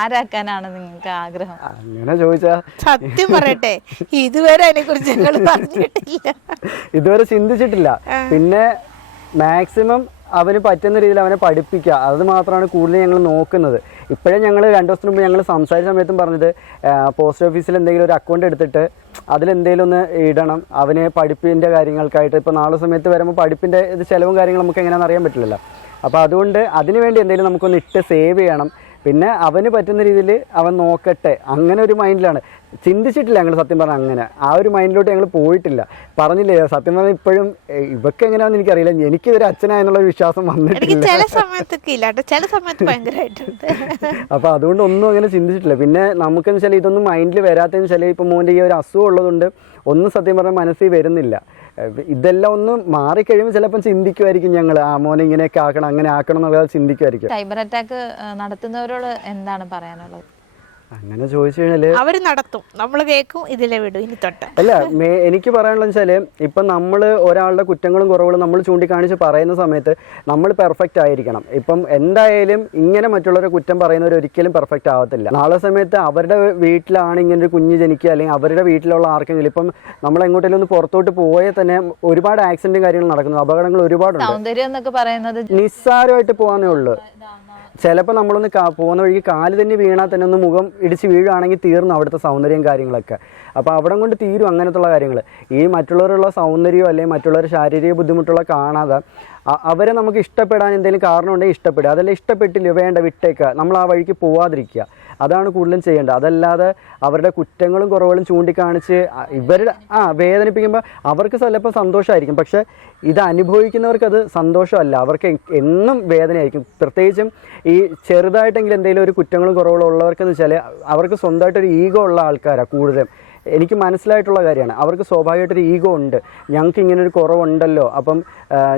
ആരാക്കാനാണ് നിങ്ങൾക്ക് ആഗ്രഹം? അങ്ങനെ ചോദിച്ചാ സത്യം പറയട്ടെ, ഇതുവരെ അതിനെ കുറിച്ച് ഞങ്ങൾ പറഞ്ഞിട്ടില്ല, ഇതുവരെ ചിന്തിച്ചിട്ടില്ല. പിന്നെ മാക്സിമം അവന് പറ്റുന്ന രീതിയിൽ അവനെ പഠിപ്പിക്കുക, അത് മാത്രമാണ് കൂടുതൽ ഞങ്ങൾ നോക്കുന്നത്. ഇപ്പോഴും ഞങ്ങൾ 2 ദിവസത്തിന് മുമ്പ് ഞങ്ങൾ സംസാരിച്ച സമയത്തും പറഞ്ഞത്, പോസ്റ്റ് ഓഫീസിൽ എന്തെങ്കിലും ഒരു അക്കൗണ്ട് എടുത്തിട്ട് അതിലെന്തെങ്കിലും ഒന്ന് ഇടണം അവന് പഠിപ്പിൻ്റെ കാര്യങ്ങൾക്കായിട്ട്. ഇപ്പോൾ നാളെ സമയത്ത് വരുമ്പോൾ പഠിപ്പിൻ്റെ ഇത് ചിലവും കാര്യങ്ങളും നമുക്ക് എങ്ങനെയാണെന്ന് അറിയാൻ പറ്റില്ലല്ലോ. അപ്പോൾ അതുകൊണ്ട് അതിനുവേണ്ടി എന്തെങ്കിലും നമുക്കൊന്ന് ഇട്ട് സേവ് ചെയ്യണം. പിന്നെ അവന് പറ്റുന്ന രീതിയിൽ അവൻ നോക്കട്ടെ, അങ്ങനെ ഒരു മൈൻഡിലാണ്. ചിന്തിച്ചിട്ടില്ല ഞങ്ങൾ സത്യം പറഞ്ഞാൽ. അങ്ങനെ ആ ഒരു മൈൻഡിലോട്ട് ഞങ്ങൾ പോയിട്ടില്ല. പറഞ്ഞില്ലേ സത്യം പറഞ്ഞാൽ ഇപ്പോഴും ഇവക്ക് എങ്ങനെയാണെന്ന് എനിക്കറിയില്ല, എനിക്കിതൊരു അച്ഛനായെന്നുള്ള വിശ്വാസം വന്നിട്ടില്ല. ചില സമയത്തൊക്കെ ഇല്ല, ചില സമയത്ത് ഭയങ്കരമായിട്ടുണ്ട്. അപ്പോൾ അതുകൊണ്ട് ഒന്നും അങ്ങനെ ചിന്തിച്ചിട്ടില്ല. പിന്നെ നമുക്കെന്ന് വെച്ചാൽ ഇതൊന്നും മൈൻഡിൽ വരാത്തതെന്ന് വെച്ചാൽ ഇപ്പോൾ മോൻ്റെ ഈ ഒരു അസുഖം ഉള്ളതുകൊണ്ട് ഒന്നും സത്യം പറഞ്ഞാൽ മനസ്സിൽ വരുന്നില്ല. ഇതെല്ലാം ഒന്ന് മാറിക്കഴിയുമ്പോൾ ചിലപ്പം ചിന്തിക്കുമായിരിക്കും ഞങ്ങൾ, ആ മോനെ ഇങ്ങനെയൊക്കെ ആക്കണം അങ്ങനെ ആക്കണം എന്നുള്ളത് ചിന്തിക്കുമായിരിക്കും. സൈബർ അറ്റാക്ക് നടത്തുന്നവരോട് എന്താണ് പറയാനുള്ളത്? അങ്ങനെ ചോദിച്ചു കഴിഞ്ഞാൽ അവർ നടത്തും, നമ്മൾ കേൾക്കും, ഇതിലെ വിടും ഇനി തൊട്ട്. അല്ല, എനിക്ക് പറയാനുള്ളത് വെച്ചാൽ ഇപ്പം നമ്മൾ ഒരാളുടെ കുറ്റങ്ങളും കുറവുകളും നമ്മൾ ചൂണ്ടിക്കാണിച്ച് പറയുന്ന സമയത്ത് നമ്മൾ പെർഫെക്റ്റ് ആയിരിക്കണം. ഇപ്പം എന്തായാലും ഇങ്ങനെ മറ്റുള്ളവരെ കുറ്റം പറയുന്നവർ ഒരിക്കലും പെർഫെക്റ്റ് ആവത്തില്ല. നാളെ സമയത്ത് അവരുടെ വീട്ടിലാണ് ഇങ്ങനെ ഒരു കുഞ്ഞ് ജനിക്കുക, അല്ലെങ്കിൽ അവരുടെ വീട്ടിലുള്ള ആർക്കെങ്കിലും ഇപ്പം നമ്മൾ എങ്ങോട്ടെങ്കിലും ഒന്ന് പുറത്തോട്ട് പോയാൽ തന്നെ ഒരുപാട് ആക്സിഡന്റും കാര്യങ്ങളും നടക്കുന്നു, അപകടങ്ങൾ ഒരുപാടുണ്ട്. സൗന്ദര്യം എന്നൊക്കെ പറയുന്നത് നിസ്സാരമായിട്ട് പോകാനേ ഉള്ളൂ. ചിലപ്പോൾ നമ്മളൊന്ന് പോകുന്ന വഴിക്ക് കാല് തന്നെ വീണാൽ തന്നെ ഒന്ന് മുഖം ഇടിച്ച് വീഴുകയാണെങ്കിൽ തീർന്നു അവിടുത്തെ സൗന്ദര്യം കാര്യങ്ങളൊക്കെ. അപ്പോൾ അവിടെ കൊണ്ട് തീരും അങ്ങനത്തുള്ള കാര്യങ്ങൾ. ഈ മറ്റുള്ളവരുള്ള സൗന്ദര്യമോ അല്ലെങ്കിൽ മറ്റുള്ളവർ ശാരീരിക ബുദ്ധിമുട്ടുള്ള കാണാതെ അവരെ നമുക്ക് ഇഷ്ടപ്പെടാൻ എന്തെങ്കിലും കാരണം ഉണ്ടെങ്കിൽ ഇഷ്ടപ്പെടുക, അതെല്ലാം ഇഷ്ടപ്പെട്ടില്ല വേണ്ട വിട്ടേക്കുക, നമ്മൾ ആ വഴിക്ക് പോവാതിരിക്കുക. അതാണ് കൂടുതലും ചെയ്യേണ്ടത്. അതല്ലാതെ അവരുടെ കുറ്റങ്ങളും കുറവുകളും ചൂണ്ടിക്കാണിച്ച് ഇവരുടെ വേദനിപ്പിക്കുമ്പോൾ അവർക്ക് ചിലപ്പോൾ സന്തോഷമായിരിക്കും, പക്ഷെ ഇത് അനുഭവിക്കുന്നവർക്ക് അത് സന്തോഷമല്ല, അവർക്ക് എന്നും വേദനയായിരിക്കും. പ്രത്യേകിച്ചും ഈ ചെറുതായിട്ടെങ്കിലും എന്തെങ്കിലും ഒരു കുറ്റങ്ങളും കുറവുകളും ഉള്ളവർക്കെന്ന് വെച്ചാൽ അവർക്ക് സ്വന്തമായിട്ടൊരു ഈഗോ ഉള്ള ആൾക്കാരാണ് കൂടുതലും. എനിക്ക് മനസ്സിലായിട്ടുള്ള കാര്യമാണ്. അവർക്ക് സ്വാഭാവികമായിട്ടൊരു ഈഗോ ഉണ്ട്, ഞങ്ങൾക്ക് ഇങ്ങനൊരു കുറവുണ്ടല്ലോ, അപ്പം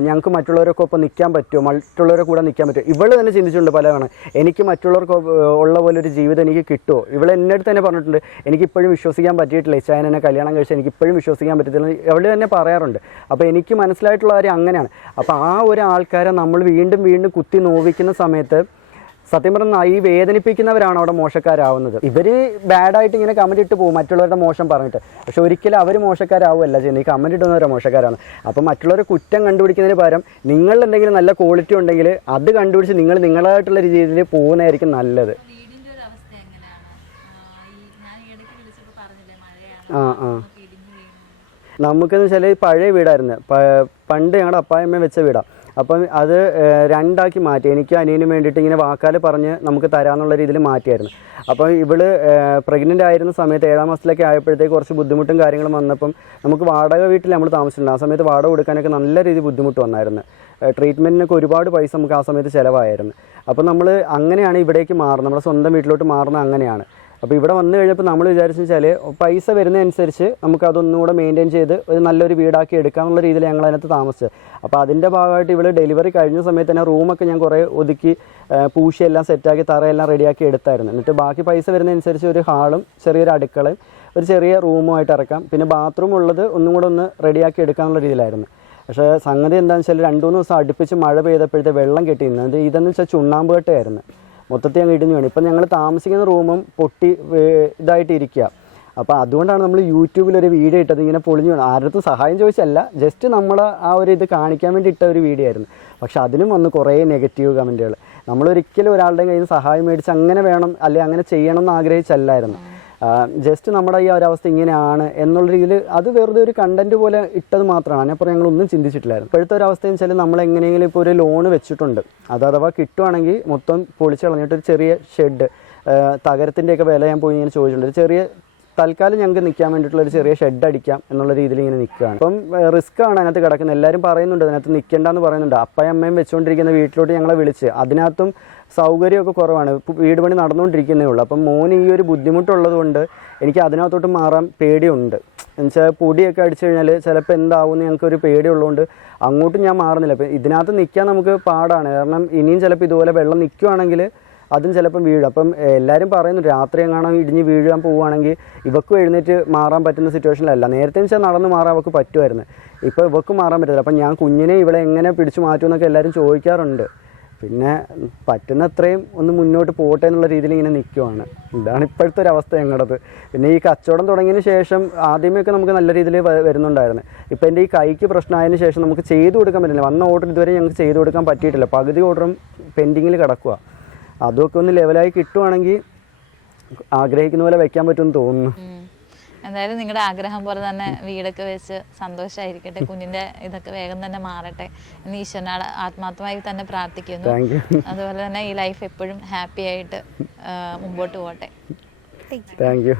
ഞങ്ങൾക്ക് മറ്റുള്ളവരൊക്കെ ഒപ്പം നിൽക്കാൻ പറ്റുമോ, മറ്റുള്ളവരെ കൂടെ നിൽക്കാൻ പറ്റുമോ. ഇവൾ തന്നെ ചിന്തിച്ചിട്ടുണ്ട് പലതാണ്, എനിക്ക് മറ്റുള്ളവർക്ക് ഉള്ള പോലെ ഒരു ജീവിതം എനിക്ക് കിട്ടുമോ. ഇവൾ എൻ്റെ അടുത്ത് തന്നെ പറഞ്ഞിട്ടുണ്ട്, എനിക്കിപ്പോഴും വിശ്വസിക്കാൻ പറ്റിയിട്ടില്ല, ഇച്ചായൻ എന്നെ കല്യാണം കഴിച്ചാൽ എനിക്കിപ്പോഴും വിശ്വസിക്കാൻ പറ്റത്തില്ല, അവൾ തന്നെ പറയാറുണ്ട്. അപ്പോൾ എനിക്ക് മനസ്സിലായിട്ടുള്ള കാര്യം അങ്ങനെയാണ്. അപ്പോൾ ആ ഒരു ആൾക്കാരെ നമ്മൾ വീണ്ടും വീണ്ടും കുത്തി നോവിക്കുന്ന സമയത്ത് സത്യം പറഞ്ഞാൽ ഈ വേദനിപ്പിക്കുന്നവരാണ് അവിടെ മോശക്കാരാവുന്നത്. ഇവർ ബാഡായിട്ട് ഇങ്ങനെ കമൻറ്റ് ഇട്ട് പോകും മറ്റുള്ളവരുടെ മോശം പറഞ്ഞിട്ട്, പക്ഷെ ഒരിക്കലും അവർ മോശക്കാരാവുമല്ല ചെയ്യുന്നത്, ഈ കമൻറ്റ് ഇടുന്നവരെ മോശക്കാരാണ്. അപ്പോൾ മറ്റുള്ളവരെ കുറ്റം കണ്ടുപിടിക്കുന്നതിന് പകരം നിങ്ങൾ എന്തെങ്കിലും നല്ല ക്വാളിറ്റി ഉണ്ടെങ്കിൽ അത് കണ്ടുപിടിച്ച് നിങ്ങൾ നിങ്ങളായിട്ടുള്ള രീതിയിൽ പോകുന്നതായിരിക്കും നല്ലത്. നമുക്കെന്ന് വെച്ചാൽ പഴയ വീടായിരുന്നു, പണ്ട് ഞങ്ങളുടെ അപ്പായമ്മ വെച്ച വീടാണ്. അപ്പം അത് രണ്ടാക്കി മാറ്റി, എനിക്ക് അനിയനും വേണ്ടിയിട്ട് ഇങ്ങനെ വാക്കാൽ പറഞ്ഞ് നമുക്ക് തരാമെന്നുള്ള രീതിയിൽ മാറ്റിയായിരുന്നു. അപ്പം ഇവള് പ്രഗ്നൻ്റ് ആയിരുന്ന സമയത്ത് 7ാം മാസത്തിലൊക്കെ ആയപ്പോഴത്തേക്ക് കുറച്ച് ബുദ്ധിമുട്ടും കാര്യങ്ങളും വന്നപ്പം നമുക്ക് വാടക വീട്ടിൽ നമ്മൾ താമസിച്ചിട്ടുണ്ട്. ആ സമയത്ത് വാടക കൊടുക്കാനൊക്കെ നല്ല രീതിയിൽ ബുദ്ധിമുട്ട് വന്നായിരുന്നു. ട്രീറ്റ്മെൻറ്റിനൊക്കെ ഒരുപാട് പൈസ നമുക്ക് ആ സമയത്ത് ചിലവായിരുന്നു. അപ്പം നമ്മൾ അങ്ങനെയാണ് ഇവിടേക്ക് മാറുന്നത്, നമ്മുടെ സ്വന്തം വീട്ടിലോട്ട് മാറുന്നത് അങ്ങനെയാണ്. അപ്പോൾ ഇവിടെ വന്നു കഴിഞ്ഞപ്പോൾ നമ്മൾ വിചാരിച്ചു വെച്ചാൽ പൈസ വരുന്നതനുസരിച്ച് നമുക്കതൊന്നും കൂടെ മെയിൻറ്റെയിൻ ചെയ്ത് ഒരു നല്ലൊരു വീടാക്കി എടുക്കാമെന്നുള്ള രീതിയിൽ ഞങ്ങൾ അതിനകത്ത് താമസിച്ചത്. അപ്പോൾ അതിൻ്റെ ഭാഗമായിട്ട് ഇവിടെ ഡെലിവറി കഴിഞ്ഞ സമയത്ത് തന്നെ റൂമൊക്കെ ഞാൻ കുറേ ഒതുക്കി പൂശിയെല്ലാം സെറ്റാക്കി തറയെല്ലാം റെഡിയാക്കി എടുത്തായിരുന്നു. എന്നിട്ട് ബാക്കി പൈസ വരുന്നതനുസരിച്ച് ഒരു ഹാളും ചെറിയൊരു അടുക്കളയും ഒരു ചെറിയ റൂമുമായിട്ട് ഇറക്കാം, പിന്നെ ബാത്റൂം ഉള്ളത് ഒന്നും കൂടെ ഒന്ന് റെഡിയാക്കി എടുക്കാമെന്നുള്ള രീതിയിലായിരുന്നു. പക്ഷേ സംഗതി എന്താണെന്ന് വെച്ചാൽ 2-3 ദിവസം അടുപ്പിച്ച് മഴ പെയ്തപ്പോഴത്തെ വെള്ളം കെട്ടിയിരുന്നത് ഇതെന്ന് വെച്ചാൽ ചുണ്ണാമ്പ് കെട്ടായിരുന്നു, മൊത്തത്തിൽ അങ്ങ് ഇടിഞ്ഞു വേണം. ഇപ്പം ഞങ്ങൾ താമസിക്കുന്ന റൂമും പൊട്ടി ഇതായിട്ട് ഇരിക്കുക. അപ്പോൾ അതുകൊണ്ടാണ് നമ്മൾ യൂട്യൂബിലൊരു വീഡിയോ ഇട്ടത്, ഇങ്ങനെ പൊളിഞ്ഞു വേണം. ആരുടെ സഹായം ചോദിച്ചല്ല, ജസ്റ്റ് നമ്മൾ ആ ഒരു ഇത് കാണിക്കാൻ വേണ്ടി ഇട്ട ഒരു വീഡിയോ ആയിരുന്നു. പക്ഷെ അതിനും വന്ന് കുറേ നെഗറ്റീവ് കമൻറ്റുകൾ. നമ്മളൊരിക്കലും ഒരാളുടെ കയ്യിൽ നിന്ന് സഹായം മേടിച്ച് അങ്ങനെ വേണം അല്ലെങ്കിൽ അങ്ങനെ ചെയ്യണം എന്ന് ആഗ്രഹിച്ചല്ലായിരുന്നു. ജസ്റ്റ് നമ്മുടെ ഈ ഒരവസ്ഥ ഇങ്ങനെയാണ് എന്നുള്ള രീതിയിൽ അത് വെറുതെ ഒരു കണ്ടന്റ് പോലെ ഇട്ടത് മാത്രമാണ്. അതിനപ്പുറം ഞങ്ങളൊന്നും ചിന്തിച്ചിട്ടില്ലായിരുന്നു. ഇപ്പോഴത്തെ ഒരു അവസ്ഥ എന്ന് വെച്ചാൽ നമ്മൾ എങ്ങനെയെങ്കിലും ഇപ്പോൾ ഒരു ലോണ് വെച്ചിട്ടുണ്ട്, അത് അഥവാ കിട്ടുവാണെങ്കിൽ മൊത്തം പൊളിച്ച് കളഞ്ഞിട്ട് ഒരു ചെറിയ ഷെഡ്, തകരത്തിൻ്റെയൊക്കെ വില ഞാൻ പോയി ഇങ്ങനെ ചോദിച്ചിട്ടുണ്ട്, ഒരു ചെറിയ തൽക്കാലം ഞങ്ങൾക്ക് നിൽക്കാൻ വേണ്ടിയിട്ടുള്ള ഒരു ചെറിയ ഷെഡ് അടിക്കാം എന്നുള്ള രീതിയിൽ ഇങ്ങനെ നിൽക്കുകയാണ്. അപ്പം റിസ്ക് ആണ് അതിനകത്ത് കിടക്കുന്നത്. എല്ലാവരും പറയുന്നുണ്ട് അതിനകത്ത് നിൽക്കേണ്ടെന്ന് പറയുന്നുണ്ട്. അപ്പയും അമ്മയും വെച്ചുകൊണ്ടിരിക്കുന്ന വീട്ടിലോട്ട് ഞങ്ങളെ വിളിച്ച്, അതിനകത്തും സൗകര്യമൊക്കെ കുറവാണ്, വീട് പണി നടന്നുകൊണ്ടിരിക്കുന്നേ ഉള്ളൂ. അപ്പം മോന് ഈ ഒരു ബുദ്ധിമുട്ടുള്ളത് കൊണ്ട് എനിക്ക് അതിനകത്തോട്ട് മാറാൻ പേടിയുണ്ട്. എന്നുവെച്ചാൽ പൊടിയൊക്കെ അടിച്ചു കഴിഞ്ഞാൽ ചിലപ്പോൾ എന്താവുമെന്ന് ഞങ്ങൾക്കൊരു പേടിയുള്ളതുകൊണ്ട് അങ്ങോട്ടും ഞാൻ മാറുന്നില്ല. അപ്പം ഇതിനകത്ത് നിൽക്കാൻ നമുക്ക് പാടാണ്, കാരണം ഇനിയും ചിലപ്പോൾ ഇതുപോലെ വെള്ളം നിൽക്കുകയാണെങ്കിൽ അതും ചിലപ്പം വീഴും. അപ്പം എല്ലാവരും പറയുന്നു രാത്രി എങ്ങാനും ഇടിഞ്ഞ് വീഴാൻ പോവുകയാണെങ്കിൽ ഇവക്കും എഴുന്നേറ്റ് മാറാൻ പറ്റുന്ന സിറ്റുവേഷനിലല്ല. നേരത്തെ വെച്ചാൽ നടന്ന് മാറാൻ അവൾക്ക് പറ്റുമായിരുന്നു, ഇപ്പോൾ ഇവക്കും മാറാൻ പറ്റില്ല. അപ്പം ഞാൻ കുഞ്ഞിനെ ഇവളെ എങ്ങനെ പിടിച്ചു മാറ്റുമെന്നൊക്കെ എല്ലാവരും ചോദിക്കാറുണ്ട്. പിന്നെ പറ്റുന്ന അത്രയും ഒന്ന് മുന്നോട്ട് പോട്ടെ എന്നുള്ള രീതിയിൽ ഇങ്ങനെ നിൽക്കുവാണ്. ഇതാണ് ഇപ്പോഴത്തെ ഒരു അവസ്ഥ ഞങ്ങളുടേത്. പിന്നെ ഈ കച്ചവടം തുടങ്ങിയതിന് ശേഷം ആദ്യമൊക്കെ നമുക്ക് നല്ല രീതിയിൽ വരുന്നുണ്ടായിരുന്നു. ഇപ്പോൾ എൻ്റെ ഈ കൈക്ക് പ്രശ്നമായതിന് ശേഷം നമുക്ക് ചെയ്തു കൊടുക്കാൻ പറ്റില്ല. വന്ന ഓർഡർ ഇതുവരെ ഞങ്ങൾക്ക് ചെയ്തു കൊടുക്കാൻ പറ്റിയിട്ടില്ല, പകുതി ഓർഡറും പെൻഡിങ്ങിൽ കിടക്കുക. അതൊക്കെ ഒന്ന് ലെവലായി കിട്ടുവാണെങ്കിൽ ആഗ്രഹിക്കുന്ന പോലെ വെക്കാൻ പറ്റുമെന്ന് തോന്നുന്നു. എന്തായാലും നിങ്ങളുടെ ആഗ്രഹം പോലെ തന്നെ വീടൊക്കെ വെച്ച് സന്തോഷമായിരിക്കട്ടെ, കുഞ്ഞിൻ്റെ ഇതൊക്കെ വേഗം തന്നെ മാറട്ടെ എന്ന് ഈശ്വരനോട് ആത്മാർത്ഥമായി തന്നെ പ്രാർത്ഥിക്കുന്നു. Thank you. അതുപോലെ തന്നെ ഈ ലൈഫ് എപ്പോഴും ഹാപ്പി ആയിട്ട് മുമ്പോട്ട് പോകട്ടെ. Thank you.